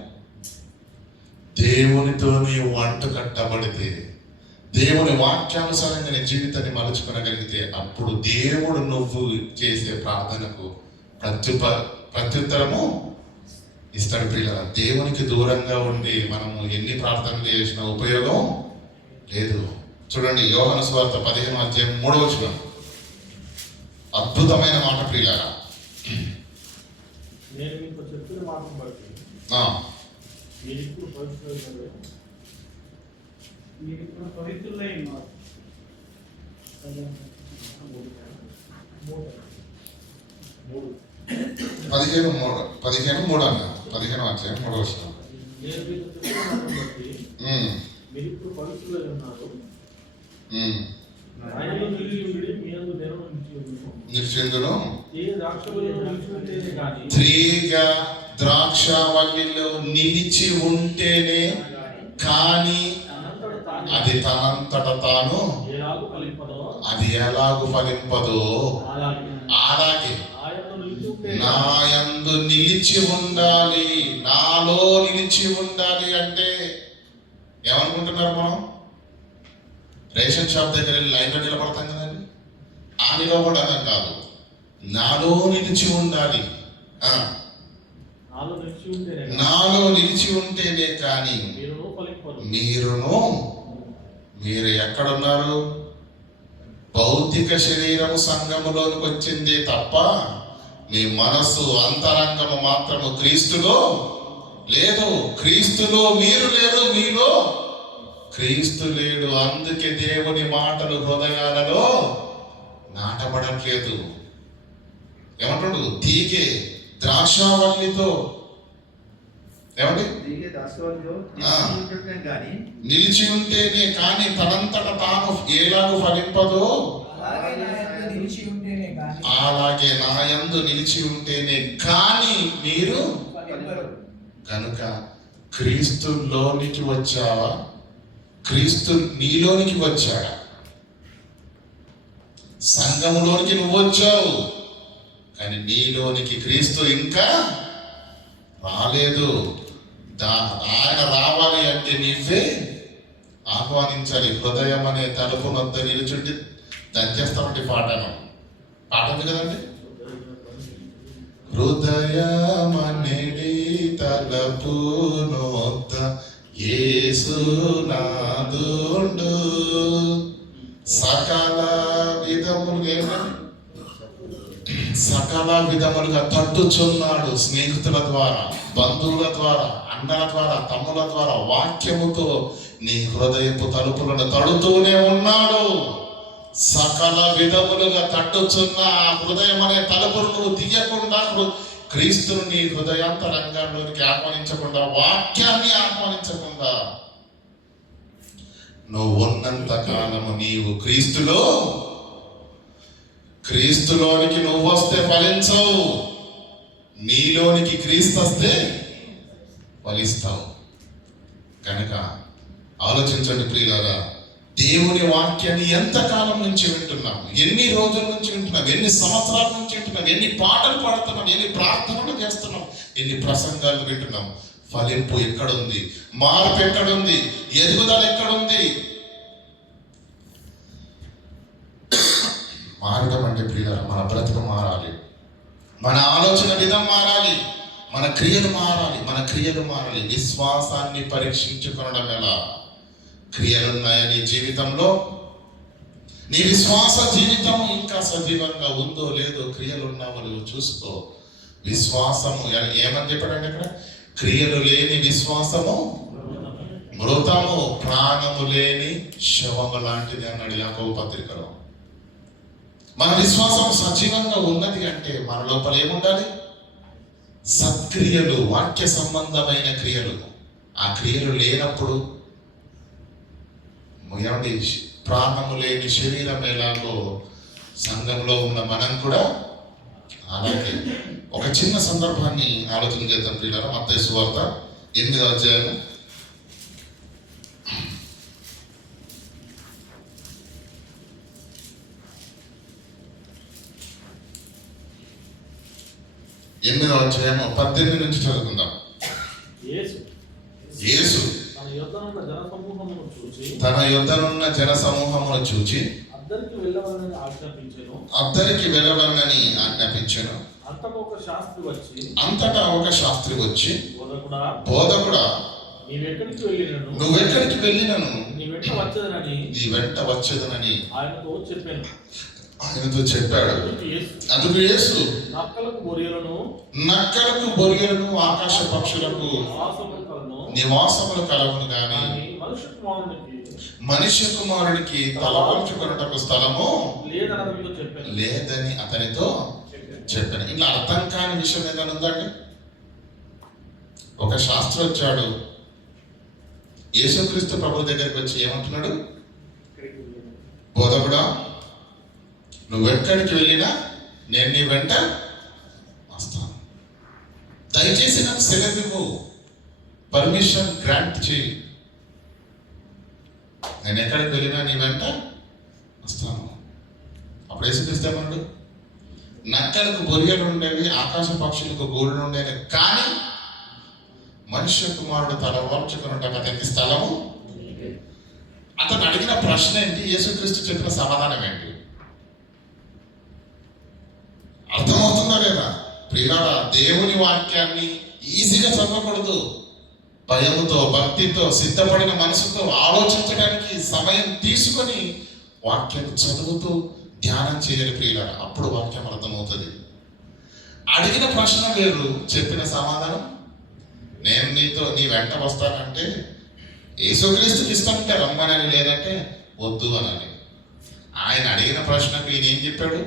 దేవునితో నీవు అంటు కట్టబడితే, దేవుని వాక్యానుసారంగా నీ జీవితాన్ని మలుచుకొనగలిగితే, అప్పుడు దేవుడు నువ్వు చేసే ప్రార్థనకు ప్రత్యుత్తరము ఇస్తాడు. ప్రియులారా, దేవునికి దూరంగా ఉండి మనము ఎన్ని ప్రార్థనలు చేసినా ఉపయోగం లేదు. చూడండి, యోహాను సువార్త 15:3 అద్భుతమైన మాట ప్రియులారా. నేను మీకు చెప్పిన మాటను బట్టి మీరు ఇప్పుడు పవిత్రులై ఉన్నారు. 15:3 అన్న 15:3 నేను మీకు చెప్పిన మాటను బట్టి మీరు ఇప్పుడు పవిత్రులై ఉన్నారు. ఆయనలో నిలిచి మీ యందు నేను నిలిచిందును. తీగ ద్రాక్షవల్లిలో నిలిచి ఉంటేనే కానీ అది తనంతట తాను అది ఎలాగు ఫలింపదో అలాగే నా యందు నిలిచి ఉండాలి, నాలో నిలిచి ఉండాలి. అంటే ఏమనుకుంటున్నారు? మనం రేషన్ షాప్ దగ్గర లైన్లో నిలబడతాం కదండి, ఆ నిలబడడం కాదు, నాలో నిలిచి ఉండాలి. నాలో నిలిచి ఉంటేనే కానీ మీరు ఎక్కడున్నారు? భౌతిక శరీరము సంఘములోనికి వచ్చిందే తప్ప మీ మనస్సు అంతరంగము మాత్రము క్రీస్తులో లేదు. క్రీస్తులో మీరు లేరు, మీలో క్రీస్తు లేడు. అందుకే దేవుని మాటలు హృదయాలలో నాటబడట్లేదు. ఏమంటాడు? తీగే ద్రాక్షావల్లితో ఏమండి నిలిచి ఉంటేనే కానీ తనంతట తాను ఎలాగూ ఫలింపదో అలాగే నా యందు నిలిచి ఉంటేనే కానీ మీరు. కనుక క్రీస్తులోనికి వచ్చావా? క్రీస్తు నీలోనికి వచ్చాడా? సంఘములోనికి నువ్వు వచ్చావు, కానీ నీలోనికి క్రీస్తు ఇంకా రాలేదు. ఆయన రావాలి అంటే నీవే ఆహ్వానించాలి. హృదయం అనే తలుపు నొద్ద నిలుచుండి దంచేస్తామంటే పాట ఉంది కదండి. హృదయం అనేది తలుపు నొద్ద యేసు నాదుండు సకల విధములుగా తట్టుచున్నాడు. స్నేహితుల ద్వారా, బంధువుల ద్వారా, అన్నల ద్వారా, తమ్ముల ద్వారా వాక్యముతో నీ హృదయపు తలుపులను తడుతూనే ఉన్నాడు. సకల విధములుగా తట్టుచున్న ఆ హృదయం అనే తలుపును నువ్వు తీయకుండా, క్రీస్తును నీ హృదయాంతరంగంలోనికి ఆహ్వానించకుండా, వాక్యాన్ని ఆహ్వానించకుండా నువ్వు ఉన్నంత కాలము నీవు క్రీస్తులోనికి నువ్వు వస్తే ఫలించవు, నీలోనికి క్రీస్తు వస్తే ఫలిస్తావు. కనుక ఆలోచించండి ప్రియులారా, దేవుని వాక్యాన్ని ఎంతకాలం నుంచి వింటున్నాం, ఎన్ని రోజుల నుంచి వింటున్నాం, ఎన్ని సంవత్సరాల నుంచి వింటున్నాం, ఎన్ని పాటలు పాడుతున్నాం, ఎన్ని ప్రార్థనలు చేస్తున్నాం, ఎన్ని ప్రసంగాలు వింటున్నాం. ఫలింపు ఎక్కడుంది? మార్పు ఎక్కడుంది? ఎదుగుదల ఎక్కడుంది? మారడం అంటే ప్రియులారా, మన బ్రతుకు మారాలి, మన ఆలోచన విధం మారాలి, మన క్రియలు మారాలి, మన క్రియలు మారాలి. విశ్వాసాన్ని పరీక్షించుకొనడం ఎలా? క్రియలున్నాయా నీ జీవితంలో? నీ విశ్వాస జీవితం ఇంకా సజీవంగా ఉందో లేదో క్రియలు ఉన్నావో లేదో చూసుకో. విశ్వాసము ఏమని చెప్పాడండి ఇక్కడ? క్రియలు లేని విశ్వాసము మృతము, ప్రాణము లేని శవము లాంటిది అన్నాడు యాకోబు పత్రికలో. మన విశ్వాసం సజీవంగా ఉన్నది అంటే మన లోపల ఏముండాలి? సత్క్రియలు, వాక్య సంబంధమైన క్రియలు. ఆ క్రియలు లేనప్పుడు ఏమండి, ప్రాణము లేని శరీరం ఎలాగో సంఘంలో ఉన్న మనం కూడా అలాగే. ఒక చిన్న సందర్భాన్ని ఆలోచన చేద్దాం ప్రియులారా. మత్తయి సువార్త 8వ అధ్యాయం 8వ అధ్యాయం 18 నుంచి చదువుకుందాం. యేసు తన యొద్దనున్న జన సమూహమును చూచి అద్దరికి వెళ్ళవలనని ఆజ్ఞాపించెను. అంతటా ఒక శాస్త్రి వచ్చి బోధకుడా, నువ్వెక్కడికి వెళ్ళినను నీ వెంట వచ్చేదనని ఆయనతో చెప్పాడు. అందుకు యేసు నక్కలకు బొరియలను ఆకాశ పక్షులకు నివాసములు కలవును గాని మనుష్య కుమారుడికి తలవంచుకొనుటకు స్థలము లేదని అతనితో చెప్పాను. ఇలా అర్థం కాని విషయం ఏదైనా ఉందండి? ఒక శాస్త్రి వచ్చాడు, యేసుక్రీస్తు ప్రభు దగ్గరికి వచ్చి ఏమంటున్నాడు? బోధకుడా, నువ్వెక్కడికి వెళ్ళినా నేను నీ వెంట వస్తాను. దయచేసి నాకు సెలవు, పర్మిషన్ గ్రాంట్ చేయి. నేను ఎక్కడికి వెళ్ళినా నీ వెంట వస్తాను. అప్పుడు యేసుక్రీస్తు ఏమన్నాడు? నక్కలకు బొరియలు ఉండేవి, ఆకాశ పక్షులకు గూడులు ఉండేవి, కానీ మనుష్య కుమారుడు తల వాల్చుకున్నట్టు అతనికి స్థలము. అతను అడిగిన ప్రశ్న ఏంటి? యేసుక్రీస్తు చెప్పిన సమాధానం ఏంటి? అర్థమవుతుందా లేదా ప్రియులారా? దేవుని వాక్యాన్ని ఈజీగా చదవకూడదు. భయముతో, భక్తితో, సిద్ధపడిన మనసుతో ఆలోచించడానికి సమయం తీసుకొని వాక్యం చదువుతూ ధ్యానం చేయాలి ప్రియులారా. అప్పుడు వాక్యం అర్థమవుతుంది. అడిగిన ప్రశ్న వేరు, చెప్పిన సమాధానం. నేను నీ వెంట వస్తానంటే యేసుక్రీస్తుకి ఇష్టంటే రమ్మనని, లేదంటే వద్దు అనని. ఆయన అడిగిన ప్రశ్నకు ఈయన ఏం చెప్పాడు?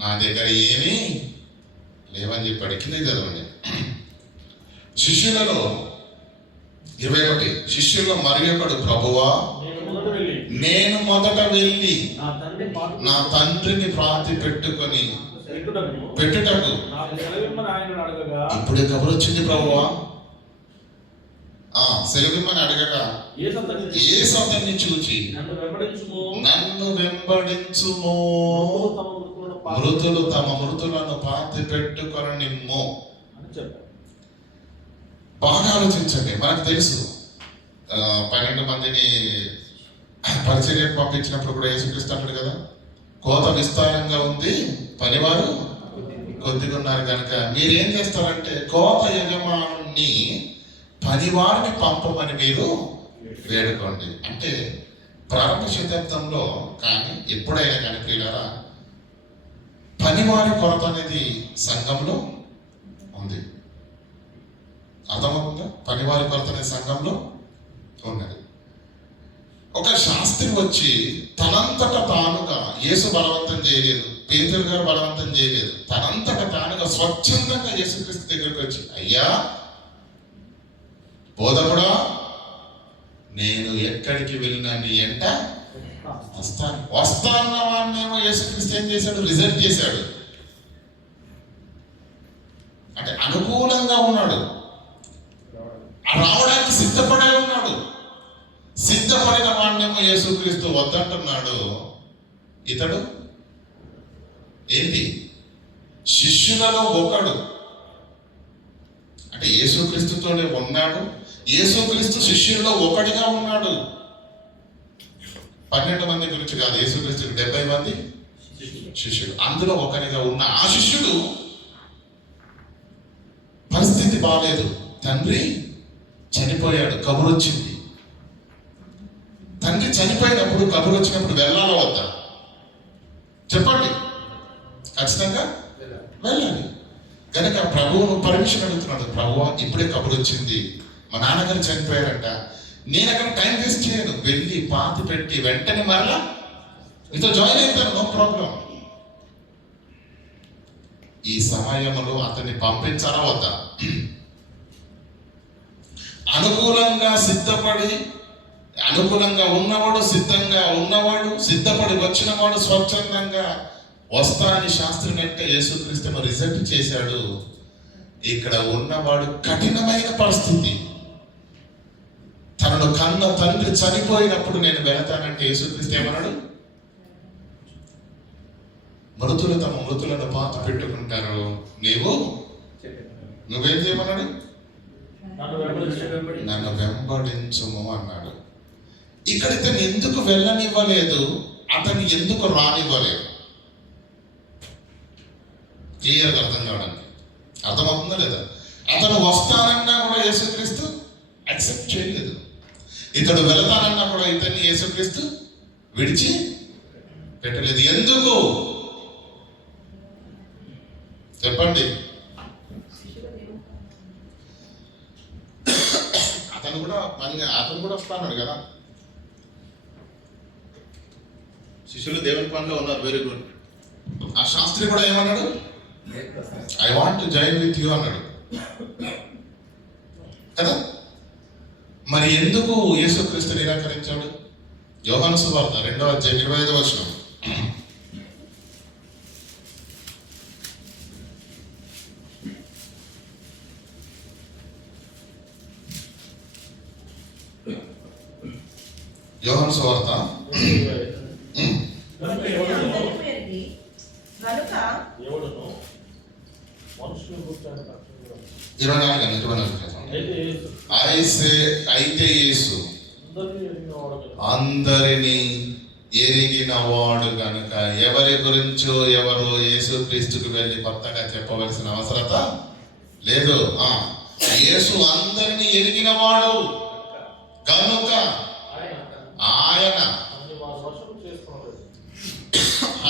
నా దగ్గర ఏమీ లేవని చెప్పాడు. కింద చదవండి. శిష్యులలో 21 శిష్యుల్లో మరి ఒకడు, ప్రభువా నేను మొదట వెళ్ళి నా తండ్రిని ప్రార్థి పెట్టుటకు ఇప్పుడే కబురు వచ్చింది ప్రభువా. సెలవిమ్మని అడగగా యేసు అతన్ని చూచి నన్ను వెంబడించుము, మృతులు తమ మృతులను పాతి పెట్టుకొనిమ్ము అని చెప్పారు. బాగా ఆలోచించండి. మనకు తెలుసు 12 మందిని పరిచర్యకు పంపించినప్పుడు కూడా యేసుక్రీస్తు అంటాడు కదా, కోత విస్తారంగా ఉంది, పనివారు కొద్దిగా ఉన్నారు కనుక మీరేం చేస్తారంటే కోత యజమానుని పనివారిని పంపమని మీరు వేడుకోండి. అంటే ప్రారంభ శతాబ్దంలో కానీ ఎప్పుడైనా కానీ ప్రియులారా, పనివారి కొరత అనేది సంఘంలో ఉంది. అర్థమవుతుందా? పనివారి కొరత అనేది సంఘంలో ఉన్నది. ఒక శాస్త్రి వచ్చి తనంతట తానుగా, యేసు బలవంతం చేయలేదు, పేతురు గారు బలవంతం చేయలేదు, తనంతట తానుగా స్వచ్ఛందంగా యేసుక్రీస్తు దగ్గరికి వచ్చి, అయ్యా బోధకుడా, నేను ఎక్కడికి వెళ్ళినా నీ ఎంట వస్తాన్న వాడినేమో యేసుక్రీస్తు ఏం చేశాడు? రిజెక్ట్ చేశాడు. అంటే అనుకూలంగా ఉన్నాడు, రావడానికి సిద్ధపడే ఉన్నాడు. సిద్ధపడిన వాడినేమో యేసుక్రీస్తు వద్దంటున్నాడు. ఇతడు ఏంటి? శిష్యులలో ఒకడు. అంటే యేసుక్రీస్తుతోనే ఉన్నాడు, యేసుక్రీస్తు శిష్యుల్లో ఒకటిగా ఉన్నాడు. 12 మంది గురించి కాదు, యేసుక్రీస్తుకి 70 మంది శిష్యుడు. అందులో ఒకరిగా ఉన్న ఆ శిష్యుడు పరిస్థితి బాగాలేదు. తండ్రి చనిపోయాడు, కబురు వచ్చింది. తండ్రి చనిపోయినప్పుడు కబురు వచ్చినప్పుడు వెళ్ళాలా వద్దా? చెప్పండి. ఖచ్చితంగా వెళ్ళాలి. కనుక ప్రభువును పర్మిషన్ అడుగుతున్నాడు. ప్రభువా, ఇప్పుడే కబురు వచ్చింది, మా నాన్నగారు చనిపోయారంట, నేను అక్కడ టైం వేస్ట్ చేయను, వెళ్ళి పాతి పెట్టి వెంటనే మరలా మీతో జాయిన్ అవుతాను, నో ప్రాబ్లం. ఈ సమయంలో అతన్ని పంపించాలా వద్దా? అనుకూలంగా సిద్ధపడి, అనుకూలంగా ఉన్నవాడు, సిద్ధంగా ఉన్నవాడు, సిద్ధపడి వచ్చినవాడు స్వచ్ఛందంగా వస్తా అని శాస్త్రం అంటే యేసుక్రీస్తును రిజెక్ట్ చేశాడు. ఇక్కడ ఉన్నవాడు కఠినమైన పరిస్థితి. తనను కన్న తండ్రి చనిపోయినప్పుడు నేను వెళతానంటే యేసుక్రీస్తు ఏమన్నాడు? మృతులు తమ మృతులను పాత పెట్టుకుంటారు, నువ్వేం చేయమన్నాడు? నన్ను వెంబడించుము అన్నాడు. ఇక్కడ ఇతను ఎందుకు వెళ్ళనివ్వలేదు? అతన్ని ఎందుకు రానివ్వలేదు? క్లియర్గా అర్థం కావడానికి అర్థమవుతుందా లేదా? అతను వస్తానన్నా కూడా యేసుక్రీస్తు యాక్సెప్ట్ చేయలేదు. ఇతడు వెళతానన్నా కూడా ఇతన్ని యేసుక్రీస్తు విడిచి పెట్టలేదు. ఎందుకు చెప్పండి? అతను కూడా వస్తాడు కదా. శిష్యులు దేవుని పనిలో ఉన్నారు, వెరీ గుడ్. ఆ శాస్త్రి కూడా ఏమన్నాడు? I want to join with you అన్నాడు కదా. మరి ఎందుకు యేసుక్రీస్తు నిరాకరించాడు? యోహాను సువార్త 2వ అధ్యాయం 25వ వచనం. యోహాను సువార్త 24 అయితే యేసు అందరినీ ఎరిగిన వాడు గనుక ఎవరి గురించో ఎవరు యేసుక్రీస్తుకు వెళ్ళి కొత్తగా చెప్పవలసిన అవసరత లేదు. యేసు అందరినీ ఎరిగిన వాడు కనుక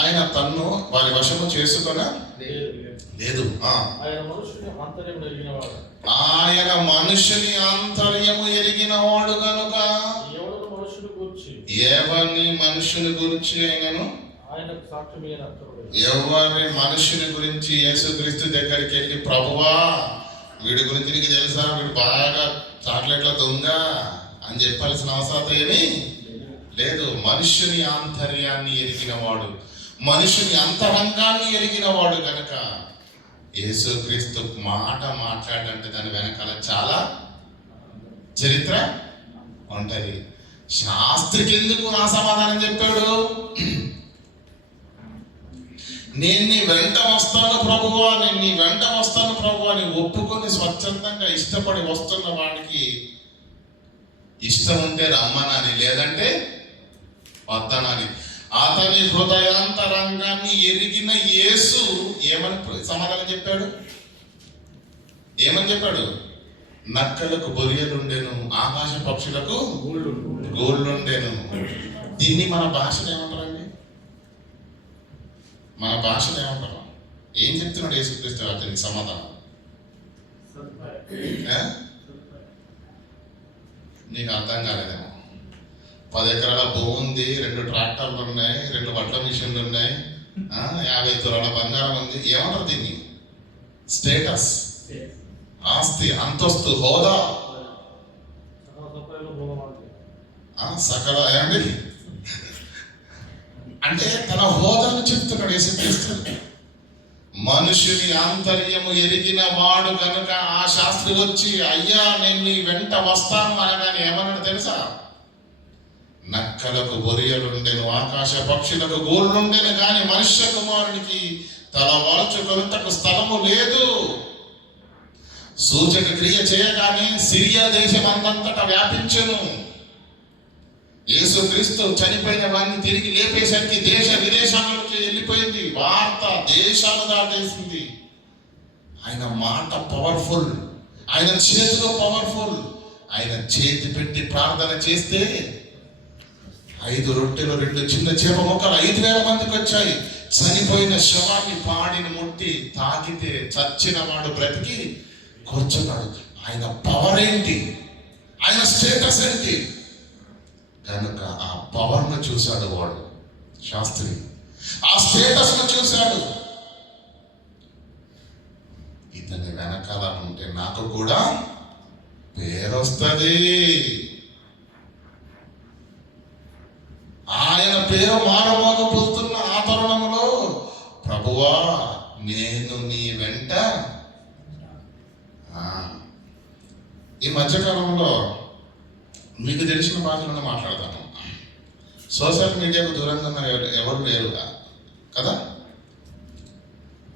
ఆయన తన్ను వారి వశము చేసుకొన లేదు. ఆయన మనుషుని ఆంతర్యము ఎరిగిన వాడు కనుక ఎవరిని మనుషుని గురించి అయినను ఎవరి మనుషుని గురించి యేసుక్రీస్తు దగ్గరికి వెళ్ళి ప్రభువా వీడి గురించి నీకు తెలుసా, వీడు బాగా చాక్లెట్ల దొంగ అని చెప్పాల్సిన అవసరం ఏమీ లేదు. మనుషుని ఆంతర్యాన్ని ఎరిగిన వాడు, మనుషుని అంతరంగాన్ని ఎరిగిన వాడు కనుక యేసుక్రీస్తు మాట మాట్లాడంటే దాని వెనకాల చాలా చరిత్ర ఉంటది. శాస్త్రికి ఎందుకు ఆ సమాధానం చెప్పాడు? నేను నీ వెంట వస్తాను ప్రభువా, నేను నీ వెంట వస్తాను ప్రభువా అని ఒప్పుకొని స్వచ్ఛందంగా ఇష్టపడి వస్తున్న వాడికి ఇష్టం ఉంటే రమ్మనని, లేదంటే వద్దనని. అతని హృదయాంతరంగాన్ని ఎరిగిన యేసు ఏమని సమాధానం చెప్పాడు? ఏమని చెప్పాడు? నక్కలకు బొరియలుండెను, ఆకాశ పక్షులకు గోళ్ళుండెను. దీన్ని మన భాషలో ఏమంటారండి? మన భాషలో ఏమంటారు? ఏం చెప్తున్నాడు యేసుక్రీస్తు అతనికి సమాధానం? నీకు అర్థం కాలేదేమో. 10 ఎకరాల భూమి ఉంది, 2 ట్రాక్టర్లు ఉన్నాయి, 2 వడ్ల మిషన్లు ఉన్నాయి, 50 తులాల బంగారం ఉంది. ఏమంటారు దీన్ని? స్టేటస్, ఆస్తి, అంతస్తు, హోదా, సకల ఏమండి అంటే తన హోదాను చెప్తున్నాడు యేసుక్రీస్తు. మనుషుని ఆంతర్యము ఎరిగిన వాడు కనుక ఆ శాస్త్రి వచ్చి అయ్యా నేను నీ వెంట వస్తాను అనగానే ఏమన్నాడు తెలుసా? నక్కలకు బొరియలుండెను, ఆకాశ పక్షులకు గూళ్ళుండెను, కానీ మనుష్య కుమారునికి తల వాల్చుకొనుటకు స్థలము లేదు. సూచక క్రియ చేయగానే సిరియా దేశం అందంతటా వ్యాపించెను. యేసుక్రీస్తు చనిపోయిన వారిని తిరిగి లేపేసరికి దేశ విదేశాలకు వెళ్ళిపోయింది. వార్త దేశాలు దాటేసింది. ఆయన మాట పవర్ఫుల్, ఆయన చేతిలో పవర్ఫుల్. ఆయన చేతి పెట్టి ప్రార్థన చేస్తే 5 రొట్టెలు 2 చిన్న చేప ముక్కలు 5,000 మందికి వచ్చాయి. చనిపోయిన శవాన్ని పాడిని ముట్టి తాకితే చచ్చిన వాడు బ్రతికి కూర్చున్నాడు. ఆయన పవర్ ఏంటి, ఆయన స్టేటస్ ఏంటి? కనుక ఆ పవర్ను చూశాడు వాడు శాస్త్రి, ఆ స్టేటస్ ను చూశాడు. ఇతని వెనకాల ఉంటే నాకు కూడా పేరొస్తుంది. ఆయన పేరు మారమోగపోతున్న ఆ తరుణంలో, ప్రభువా నేను నీ వెంట. ఈ మధ్యకాలంలో మీకు తెలిసిన భాషలను మాట్లాడతాను. సోషల్ మీడియాకు దూరంగా ఉన్న ఎవరు లేరుగా కదా.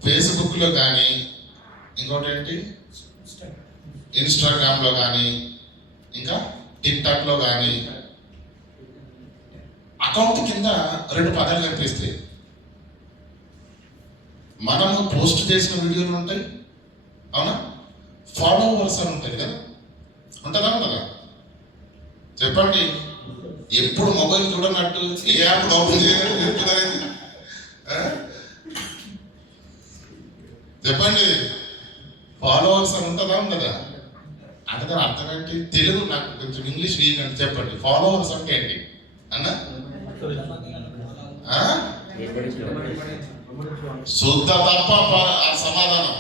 ఫేస్బుక్లో కానీ, ఇంకోటి ఏంటి ఇన్స్టాగ్రామ్లో కానీ, ఇంకా టిక్టాక్లో కానీ అకౌంట్ కింద 2 పదాలు కనిపిస్తాయి. మనము పోస్ట్ చేసిన వీడియోలు ఉంటాయి, అవునా? ఫాలోవర్స్ అని ఉంటుంది కదా, ఉంటుందా ఉంటుందా? చెప్పండి. ఎప్పుడు మొబైల్ చూడనట్టు ఏ యాప్ ఓపెన్ చేయనట్టు చెప్తున్నారేంటి? చెప్పండి. ఫాలోవర్స్ అని ఉంటుందా ఉండదా? అంటే దాని అర్థం ఏంటి? తెలుగు నాకు కొంచెం ఇంగ్లీష్ వీక్ అంటే చెప్పండి. ఫాలోవర్స్ అంటే ఏంటి అన్న? శుద్ధ తప్ప సమాధానం.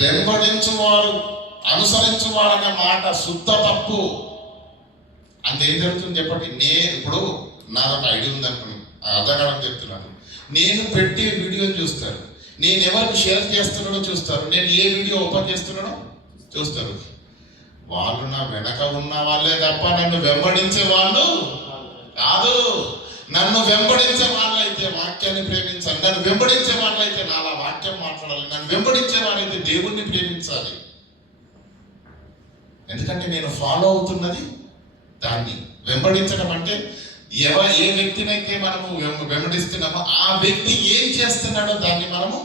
వెంబడించువారు, అనుసరించువారు అనే మాట శుద్ధ తప్పు. అంటే ఏం జరుగుతుంది చెప్పండి. ఇప్పుడు నాదొక ఐడియా ఉంది అనుకున్నాను, అర్థకాలం చెప్తున్నాను. నేను పెట్టే వీడియోని చూస్తారు, నేను ఎవరికి షేర్ చేస్తున్నాడో చూస్తారు, నేను ఏ వీడియో ఓపెన్ చేస్తున్నాడో చూస్తారు. వాళ్ళు నా వెనక ఉన్న వాళ్ళే తప్ప నన్ను వెంబడించే వాళ్ళు కాదు. నన్ను వెంబడించే వాళ్ళైతే వాక్యాన్ని ప్రేమించాలి, నన్ను వెంబడించే వాళ్ళైతే నాలా వాక్యం మాట్లాడాలి, నన్ను వెంబడించే వాళ్ళైతే దేవుణ్ణి ప్రేమించాలి. ఎందుకంటే నేను ఫాలో అవుతున్నది దాన్ని. వెంబడించడం అంటే ఏ వ్యక్తినైతే మనము వెంబడిస్తున్నామో ఆ వ్యక్తి ఏం చేస్తున్నాడో దాన్ని మనము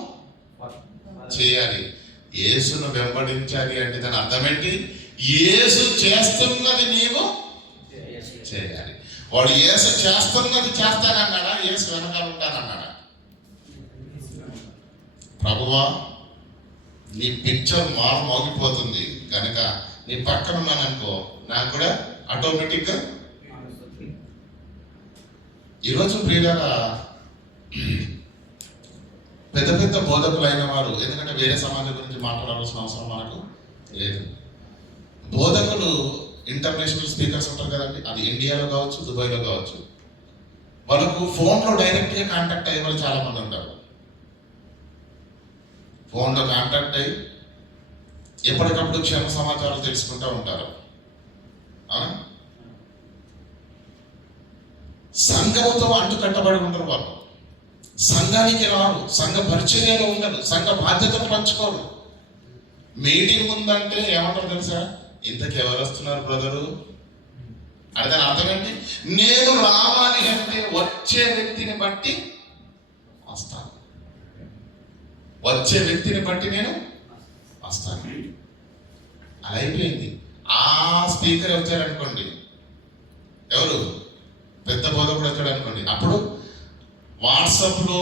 చేయాలి. యేసును వెంబడించాలి అంటే దాని అర్థం ఏంటి? యేసు చేస్తున్నది నీవు చేయాలి. వాడు యేసు చేస్తున్నది చేస్తానన్నాడా? యేసు వెనకాల ఉంటానన్నాడా? ప్రభువా నీ పిక్చర్ మోగిపోతుంది కనుక నీ పక్కన ఉన్నాననుకో, నాకు కూడా ఆటోమేటిక్గా. ఈరోజు ప్రియులారా, పెద్ద పెద్ద బోధకులైన వారు, ఎందుకంటే వేరే సమాజం గురించి మాట్లాడాల్సిన అవసరం మనకు లేదు. బోధకులు ఇంటర్నేషనల్ స్పీకర్స్ ఉంటారు కదండి, అది ఇండియాలో కావచ్చు, దుబాయ్లో కావచ్చు. వాళ్ళకు ఫోన్లో డైరెక్ట్గా కాంటాక్ట్ అయ్యే వాళ్ళు చాలా మంది ఉంటారు. ఫోన్లో కాంటాక్ట్ అయ్యి ఎప్పటికప్పుడు క్షేమ సమాచారాలు తెలుసుకుంటూ ఉంటారు. సంఘముతో అంటు కట్టబడి ఉంటారు వాళ్ళు. సంఘానికి రారు, సంఘ పరిచర్యలో ఉండరు, సంఘ బాధ్యతను పంచుకోరు. మీటింగ్ ఉందంటే ఏమంటారు తెలుసా? ఇంతకు ఎవరు వస్తున్నారు బ్రదరు అంటే దాని అర్థం ఏంటి? నేను రావాలి అంటే వచ్చే వ్యక్తిని బట్టి వస్తాను, వచ్చే వ్యక్తిని బట్టి నేను వస్తాను. అలా అయిపోయింది. ఆ స్పీకర్ వచ్చారనుకోండి, ఎవరు పెద్ద బోధకుడు వచ్చాడు అనుకోండి, అప్పుడు వాట్సాప్లో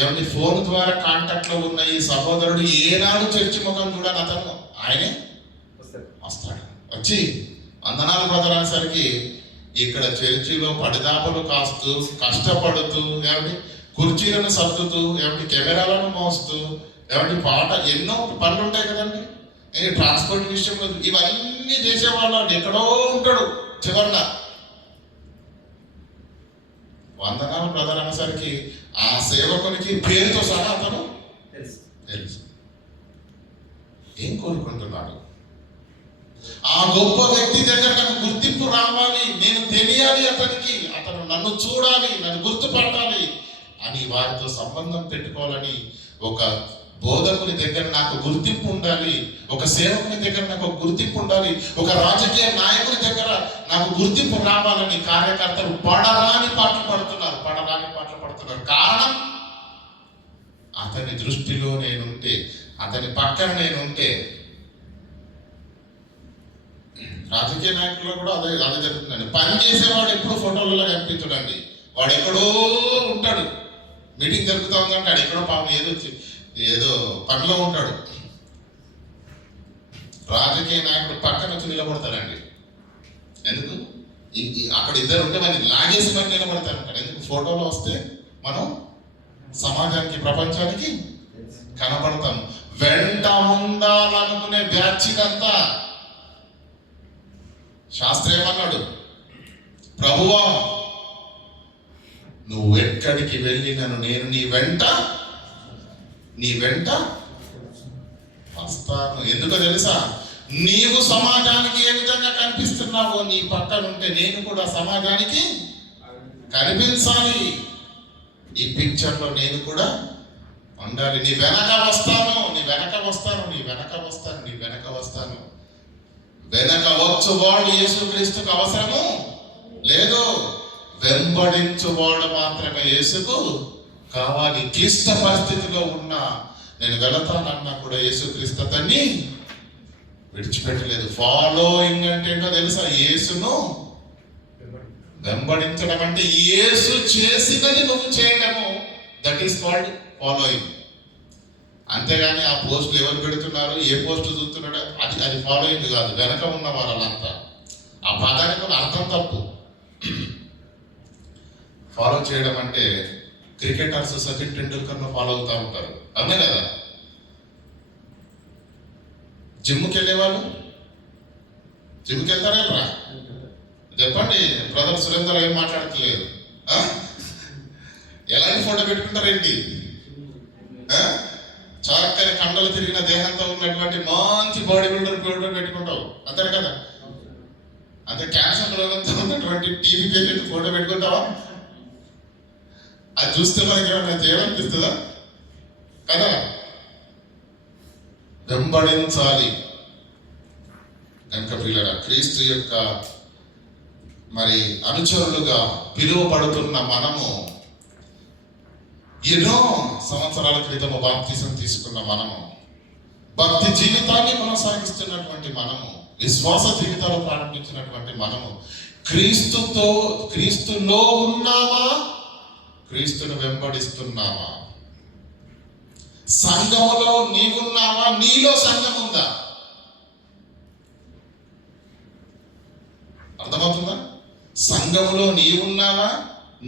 ఎవరి ఫోన్ ద్వారా కాంటాక్ట్లో ఉన్న ఈ సహోదరుడు ఏనాడు చర్చి ముఖం చూడాలి, అతను ఆయనే వస్తాడు. వచ్చి వందనాలు బ్రదర్ అనేసరికి ఇక్కడ చర్చిలో పడిదాపలు కాస్తూ, కష్టపడుతూ, ఏమిటి కుర్చీలను సర్దుతూ, ఏమిటి కెమెరాలను మోస్తూ, ఏమిటి పాట, ఎన్నో పనులు ఉంటాయి కదండి. ట్రాన్స్పోర్ట్ విషయంలో ఇవన్నీ చేసేవాళ్ళు ఎక్కడో ఉంటాడు చివరిన. వందనాలు బ్రదర్ అనేసరికి ఆ సేవకునికి పేరుతో సహా అతను తెలుసు. ఏం కోరుకుంటున్నాడు? ఆ గొప్ప వ్యక్తి దగ్గర నాకు గుర్తింపు రావాలి, నేను తెలియాలి అతనికి, అతను నన్ను చూడాలి, నన్ను గుర్తుపట్టాలి అని వారితో సంబంధం పెట్టుకోవాలని, ఒక బోధకుని దగ్గర నాకు గుర్తింపు ఉండాలి, ఒక సేవకుని దగ్గర నాకు గుర్తింపు ఉండాలి, ఒక రాజకీయ నాయకుని దగ్గర నాకు గుర్తింపు రావాలని కార్యకర్తలు పడరాని పాటలు పడుతున్నారు. కారణం, అతని దృష్టిలో నేనుంటే, అతని పక్కన నేనుంటే. రాజకీయ నాయకుల్లో కూడా అదే జరుగుతుందండి. పని చేసేవాడు ఎప్పుడు ఫోటోలలో కనిపించడండి. వాడు ఎక్కడో ఉంటాడు, మీటింగ్ జరుగుతూ ఉందంటే ఆడు ఎక్కడో పాపం ఏదో పనిలో ఉంటాడు. రాజకీయ నాయకుడు పక్కన వచ్చి నిలబడతాడండి. ఎందుకు? అక్కడ ఇద్దరు ఉంటే వాడిని లాగేసి మరి నిలబడతారు. ఎందుకు? ఫోటోలో వస్తే మనం సమాజానికి, ప్రపంచానికి కనబడతాము. వెంట ఉండాలనుకునే బ్యాచ్ ఇదంతా. శాస్త్రం ఏమన్నాడు? ప్రభువా, నువ్వు ఎక్కడికి వెళ్ళినను నేను నీ వెంట వస్తాను. ఎందుకో తెలుసా? నీవు సమాజానికి ఏ విధంగా కనిపిస్తున్నావో, నీ పక్కనుంటే నేను కూడా సమాజానికి కనిపించాలి. ఈ పిక్చర్లో నేను కూడా ఉండాలి. నీ వెనక వస్తాను. వెనక వచ్చువాడు యేసుక్రీస్తుకు అవసరము లేదు, వెంబడించువాడు మాత్రమే యేసుకు కావాలి. క్లిష్ట పరిస్థితిలో ఉన్నా నేను వెళతానన్నా కూడా యేసుక్రీస్తు అతన్ని విడిచిపెట్టలేదు. ఫాలోయింగ్ అంటే ఏంటో తెలుసా? యేసును వెంబడించడం అంటే యేసు చేసినది నువ్వు చేయడము. That is called following. అంతేగాని ఆ పోస్టులు ఎవరు పెడుతున్నారు, ఏ పోస్టు చూస్తున్నాడు, అది ఫాలోయింగ్ కాదు. వెనక ఉన్న వాళ్ళంతా ఆ పదానికి ఉన్న అర్థం తప్పు. ఫాలో చేయడం అంటే క్రికెటర్స్ సచిన్ టెండూల్కర్ను ఫాలో అవుతూ ఉంటారు, అవునే కదా? జిమ్కి వెళ్ళేవాళ్ళు జిమ్కి వెళ్తారా? చెప్పండి. బ్రదర్ సురేందర్ ఏం మాట్లాడట్లేదు. ఎలాంటి ఫోటో పెట్టుకుంటారేంటి? చక్కని కండలు తిరిగిన దేహంతో ఉన్నటువంటి మంచి బాడీ బిల్డర్ ఫోటో పెట్టుకుంటావు, అంతే కదా? అంతే. క్యాన్సర్ రోగంతో ఉన్నటువంటి టీవీ పేషెంట్ ఫోటో పెట్టుకుంటావా? అది చూస్తే మనకి ఏమైనా చేయాలనిపిస్తుందా? కదా? వెంబడించాలి. కనుక పిల్లల క్రీస్తు యొక్క మరి అనుచరులుగా పిలువబడుతున్న మనము, ఎన్నో సంవత్సరాల క్రితము బాప్తిసం తీసుకున్న మనము, భక్తి జీవితాన్ని కొనసాగిస్తున్నటువంటి మనము, విశ్వాస జీవితాలు ప్రారంభించినటువంటి మనము, క్రీస్తులో ఉన్నామా? క్రీస్తును వెంబడిస్తున్నామా? సంఘములో నీవున్నావా? నీలో సంఘం ఉందా? అర్థమవుతుందా? సంఘములో నీవున్నావా?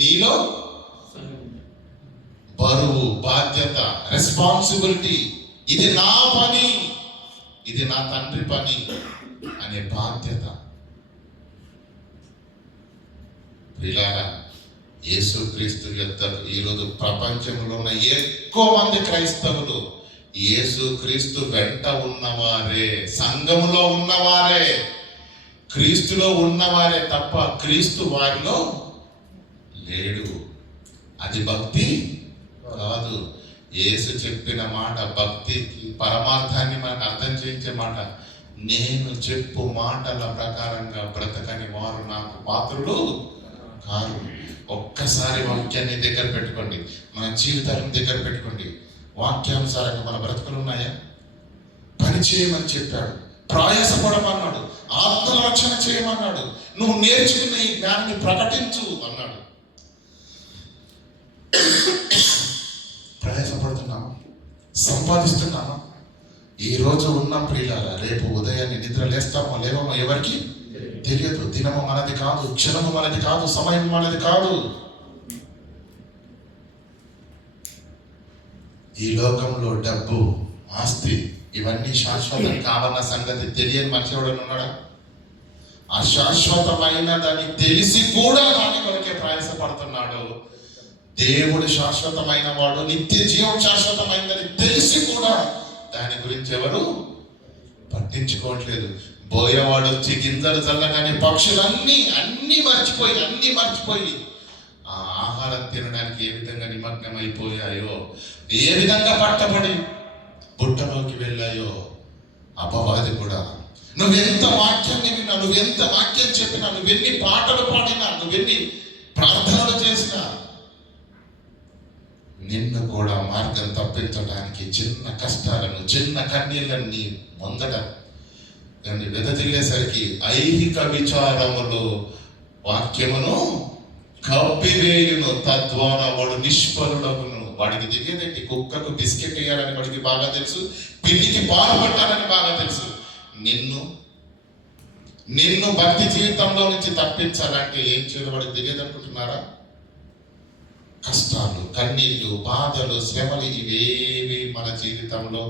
నీలో బరువు, బాధ్యత, రెస్పాన్సిబిలిటీ, ఇది నా పని, ఇది నా తండ్రి పని అనే బాధ్యత. ప్రియులారా, యేసుక్రీస్తు యొక్క ఈరోజు ప్రపంచంలో ఉన్న ఎక్కువ మంది క్రైస్తవులు యేసుక్రీస్తు వెంట ఉన్నవారే, సంఘములో ఉన్నవారే, క్రీస్తులో ఉన్నవారే తప్ప క్రీస్తు వారిలో లేడు. అది భక్తి కాదు. యేసు చెప్పిన మాట, భక్తికి పరమార్థాన్ని మనకు అర్థం చేయించే మాట. నేను చెప్పు మాటల ప్రకారంగా బ్రతకని వారు నాకు పాత్రులు కాదు. ఒక్కసారి వాక్యాన్ని దగ్గర పెట్టుకోండి, మన జీవితాలను దగ్గర పెట్టుకోండి. వాక్యానుసారంగా మన బ్రతుకులు ఉన్నాయా? పని చేయమని చెప్పాడు, ప్రయాసపడమన్నాడు, ఆత్మరక్షణ చేయమన్నాడు, నువ్వు నేర్చుకున్న ఈ జ్ఞానాన్ని ప్రకటించు అన్నాడు. ప్రయాసపడుతున్నామా? సంపాదిస్తున్నామా? ఈ రోజు ఉన్న ప్రియులారా, రేపు ఉదయాన్నే నిద్ర లేస్తామో లేవమో ఎవరికి తెలియదు. దినము మనది కాదు, క్షణము మనది కాదు, సమయం మనది కాదు. ఈ లోకంలో డబ్బు, ఆస్తి ఇవన్నీ శాశ్వతం కావన్న సంగతి తెలియని మనిషి ఎవడన్నా ఉన్నాడా? అశాశ్వతమైన దాన్ని తెలిసి కూడా దాని కొరకే ప్రయాసపడుతున్నాడు. దేవుడు శాశ్వతమైన వాడు, నిత్య జీవం శాశ్వతమైనదని తెలిసి కూడా దాని గురించి ఎవరు పట్టించుకోవట్లేదు. బోయవాడు వచ్చి గింజలు చల్లగానే పక్షులన్నీ మర్చిపోయి ఆ ఆహారం తినడానికి ఏ విధంగా నిమగ్నమైపోయాయో, ఏ విధంగా పట్టబడి బుట్టలోకి వెళ్ళాయో, అపవాది కూడా నువ్వెంత వాక్యాన్ని విన్నా, నువ్వెంత వాక్యం చెప్పినా, నువ్వెన్ని పాటలు పాడినా, నువ్వెన్ని ప్రార్థనలు చేసినా, నిన్ను కూడా మార్గం తప్పించడానికి చిన్న కష్టాలను, చిన్న కన్నీళ్ళని ముందట దాన్ని వెదజల్లేసరికి ఐహిక విచారములు వాక్యమును కప్పివేయును, తద్వారా వాడు నిష్ఫలుడగును. వాడికి దిగేదేంటి? కుక్కకు బిస్కెట్ వేయాలని వాడికి బాగా తెలుసు, పిల్లికి పాలు పట్టాలని బాగా తెలుసు. నిన్ను భక్తి జీవితంలో నుంచి తప్పించాలంటే ఏం చేయాలి? వాడికి దిగేదనుకుంటున్నారా? కష్టాలు, కన్నీళ్లు, బాధలు, శ్రమలు ఇవేవి మన జీవితంలో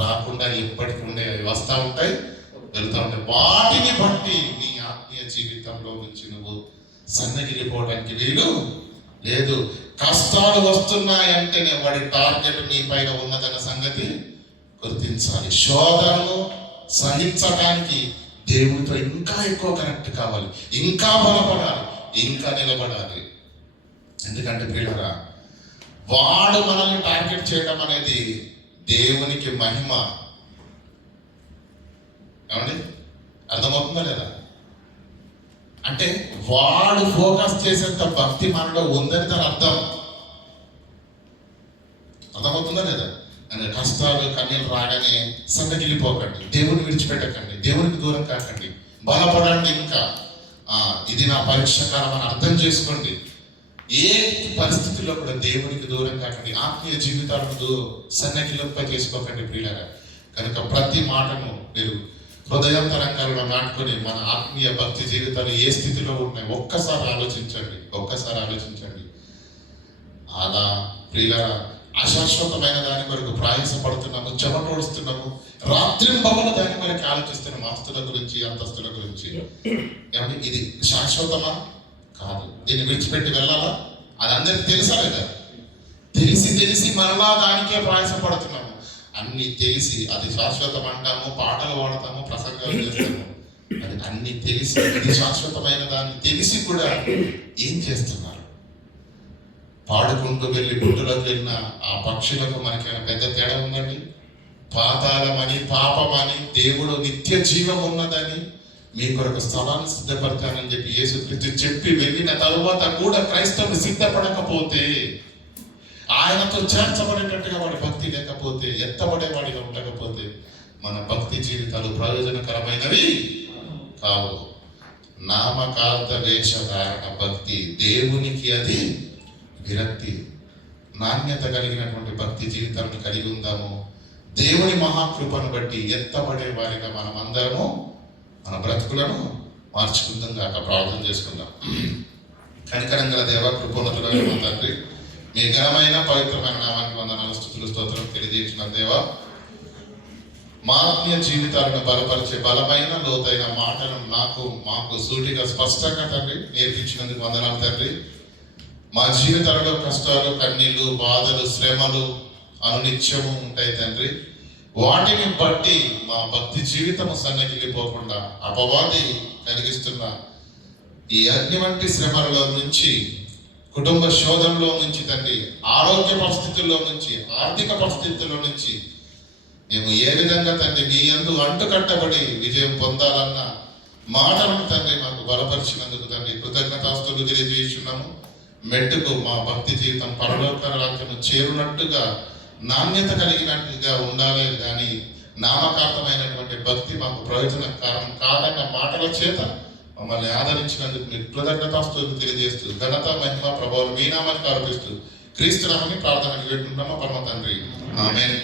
రాకుండా ఎప్పటికీ ఉండే వస్తూ ఉంటాయి, వెళ్తూ ఉంటాయి. వాటిని బట్టి నీ ఆత్మీయ జీవితంలో నుంచి నువ్వు సన్నగిలిపోవడానికి వీలు లేదు. కష్టాలు వస్తున్నాయంటేనే వాడి టార్గెట్ నీ పైన ఉన్నదన్న సంగతి గుర్తించాలి. శోధనను సహించడానికి దేవునితో ఇంకా ఎక్కువ కనెక్ట్ కావాలి, ఇంకా బలపడాలి, ఇంకా నిలబడాలి. ఎందుకంటే ప్రియులారా, వాడు మనల్ని టార్గెట్ చేయడం అనేది దేవునికి మహిమ. ఏమండి, అర్థమవుతుందా లేదా? అంటే వాడు ఫోకస్ చేసేంత భక్తి మనలో ఉందని దాని అర్థం. అర్థమవుతుందా లేదా? అంటే కష్టాలు, కన్నీళ్ళు రాగానే సన్నగిలిపోకండి, దేవుని విడిచిపెట్టకండి, దేవునికి దూరం కాకండి, బలపడండి. ఇంకా ఇది నా పరీక్ష కాలం అని అర్థం చేసుకోండి. ఏ పరిస్థితుల్లో కూడా దేవునికి దూరం కాకండి, ఆత్మీయ జీవితాలను సన్నగిలింప చేసుకోకండి ప్రియులారా. కనుక ప్రతి మాటను మీరు హృదయాంతరంగాల్లో నాటుకొని మన ఆత్మీయ భక్తి జీవితాలు ఏ స్థితిలో ఉన్నాయి ఒక్కసారి ఆలోచించండి. అలా ప్రియులారా, అశాశ్వతమైన దాని కొరకు ప్రయాసపడుతున్నాము, చెమటోడుస్తున్నాము, రాత్రింబవలు దాని కొరకు ఆలోచిస్తున్నాము, ఆస్తుల గురించి, అంతస్తుల గురించి. ఏమంటే ఇది శాశ్వతమా? కాదు. దీన్ని విడిచిపెట్టి వెళ్ళాలా? అది అందరికి తెలుసా లేదా? తెలిసి మరలా దానికే ప్రయాసపడుతున్నాము. అన్ని తెలిసి అది శాశ్వతం అంటాము, పాటలు పాడతాము, ప్రసంగాలు చేస్తాము. అది అన్ని తెలిసి ఇది శాశ్వతమైన దాన్ని తెలిసి కూడా ఏం చేస్తున్నారు? పాడుకుంటూ వెళ్ళి గుడ్డులోకి వెళ్ళిన ఆ పక్షులకు మనకైనా పెద్ద తేడా ఉందండి? పాతాళమని, పాపమని, దేవుడు నిత్య జీవం ఉన్నదని, మీ కొరకు స్థలాన్ని సిద్ధపడతానని చెప్పి యేసుక్రీస్తు చెప్పి వెళ్ళిన తరువాత కూడా క్రైస్తవులు సిద్ధపడకపోతే, ఆయనతో చేర్చబడేటట్టుగా వాడి భక్తి లేకపోతే, ఎత్తబడేవాడిగా ఉండకపోతే, మన భక్తి జీవితాలు ప్రయోజనకరమైనవి కావు. నామకార్థ వేషధారణ భక్తి దేవునికి అది విరక్తి. నాణ్యత కలిగినటువంటి భక్తి జీవితాలను కలిగి ఉందాము. దేవుని మహాకృపను బట్టి ఎత్తబడే వారిగా మనం అందరము మన బ్రతుకులను మార్చుకుందాం కాక ప్రార్థన చేసుకుందాం. కనికరం గల దేవ, కృపోన్నతుడైన మా తండ్రి, మీ ఘనమైన పవిత్రమైన నామానికి వందనాలు, స్తుతులు, స్తోత్రం తెలియజేసిన దేవ, మా ఆత్మీయ జీవితాలను బలపరిచే బలమైన లోతైన మాటలను మాకు సూటిగా స్పష్టంగా తండ్రి నేర్పించినందుకు వందనాలు తండ్రి. మా జీవితాలలో కష్టాలు, కన్నీళ్లు, బాధలు, శ్రమలు అనునిత్యము ఉంటాయి తండ్రి. వాటిని బట్టి మా భక్తి జీవితము సన్నగిలిపోకుండా అపవాది కలిగిస్తున్న ఈ అగ్ని వంటి శ్రమలలో నుంచి, కుటుంబ శోధనలో నుంచి తండ్రి, ఆరోగ్య పరిస్థితుల్లో నుంచి, ఆర్థిక పరిస్థితుల్లో నుంచి మేము ఏ విధంగా తండ్రి మీ యందు అంటుకట్టబడి విజయం పొందాలన్న మాటలను తండ్రి మాకు బలపరిచినందుకు తండ్రి కృతజ్ఞతాస్తుతులు తెలియజేస్తున్నాము. మెట్టుకు మా భక్తి జీవితం పరలోక రాజ్యము చేరునట్టుగా నాణ్యత కలిగినట్టుగా ఉండాలి కానీ నామకార్థమైనటువంటి భక్తి మాకు ప్రయోజనకరం కాదన్న మాటల చేత మమ్మల్ని ఆదరించినందుకు మీకు కృతజ్ఞతాస్తుతులు తెలియజేస్తూ ఘనత, మహిమ, ప్రభావం మీ నామానికి ఆరోపిస్తూ క్రీస్తు నామని ప్రార్థనకు పెట్టుకుంటున్నాము పరమ తండ్రి. ఆమేన్.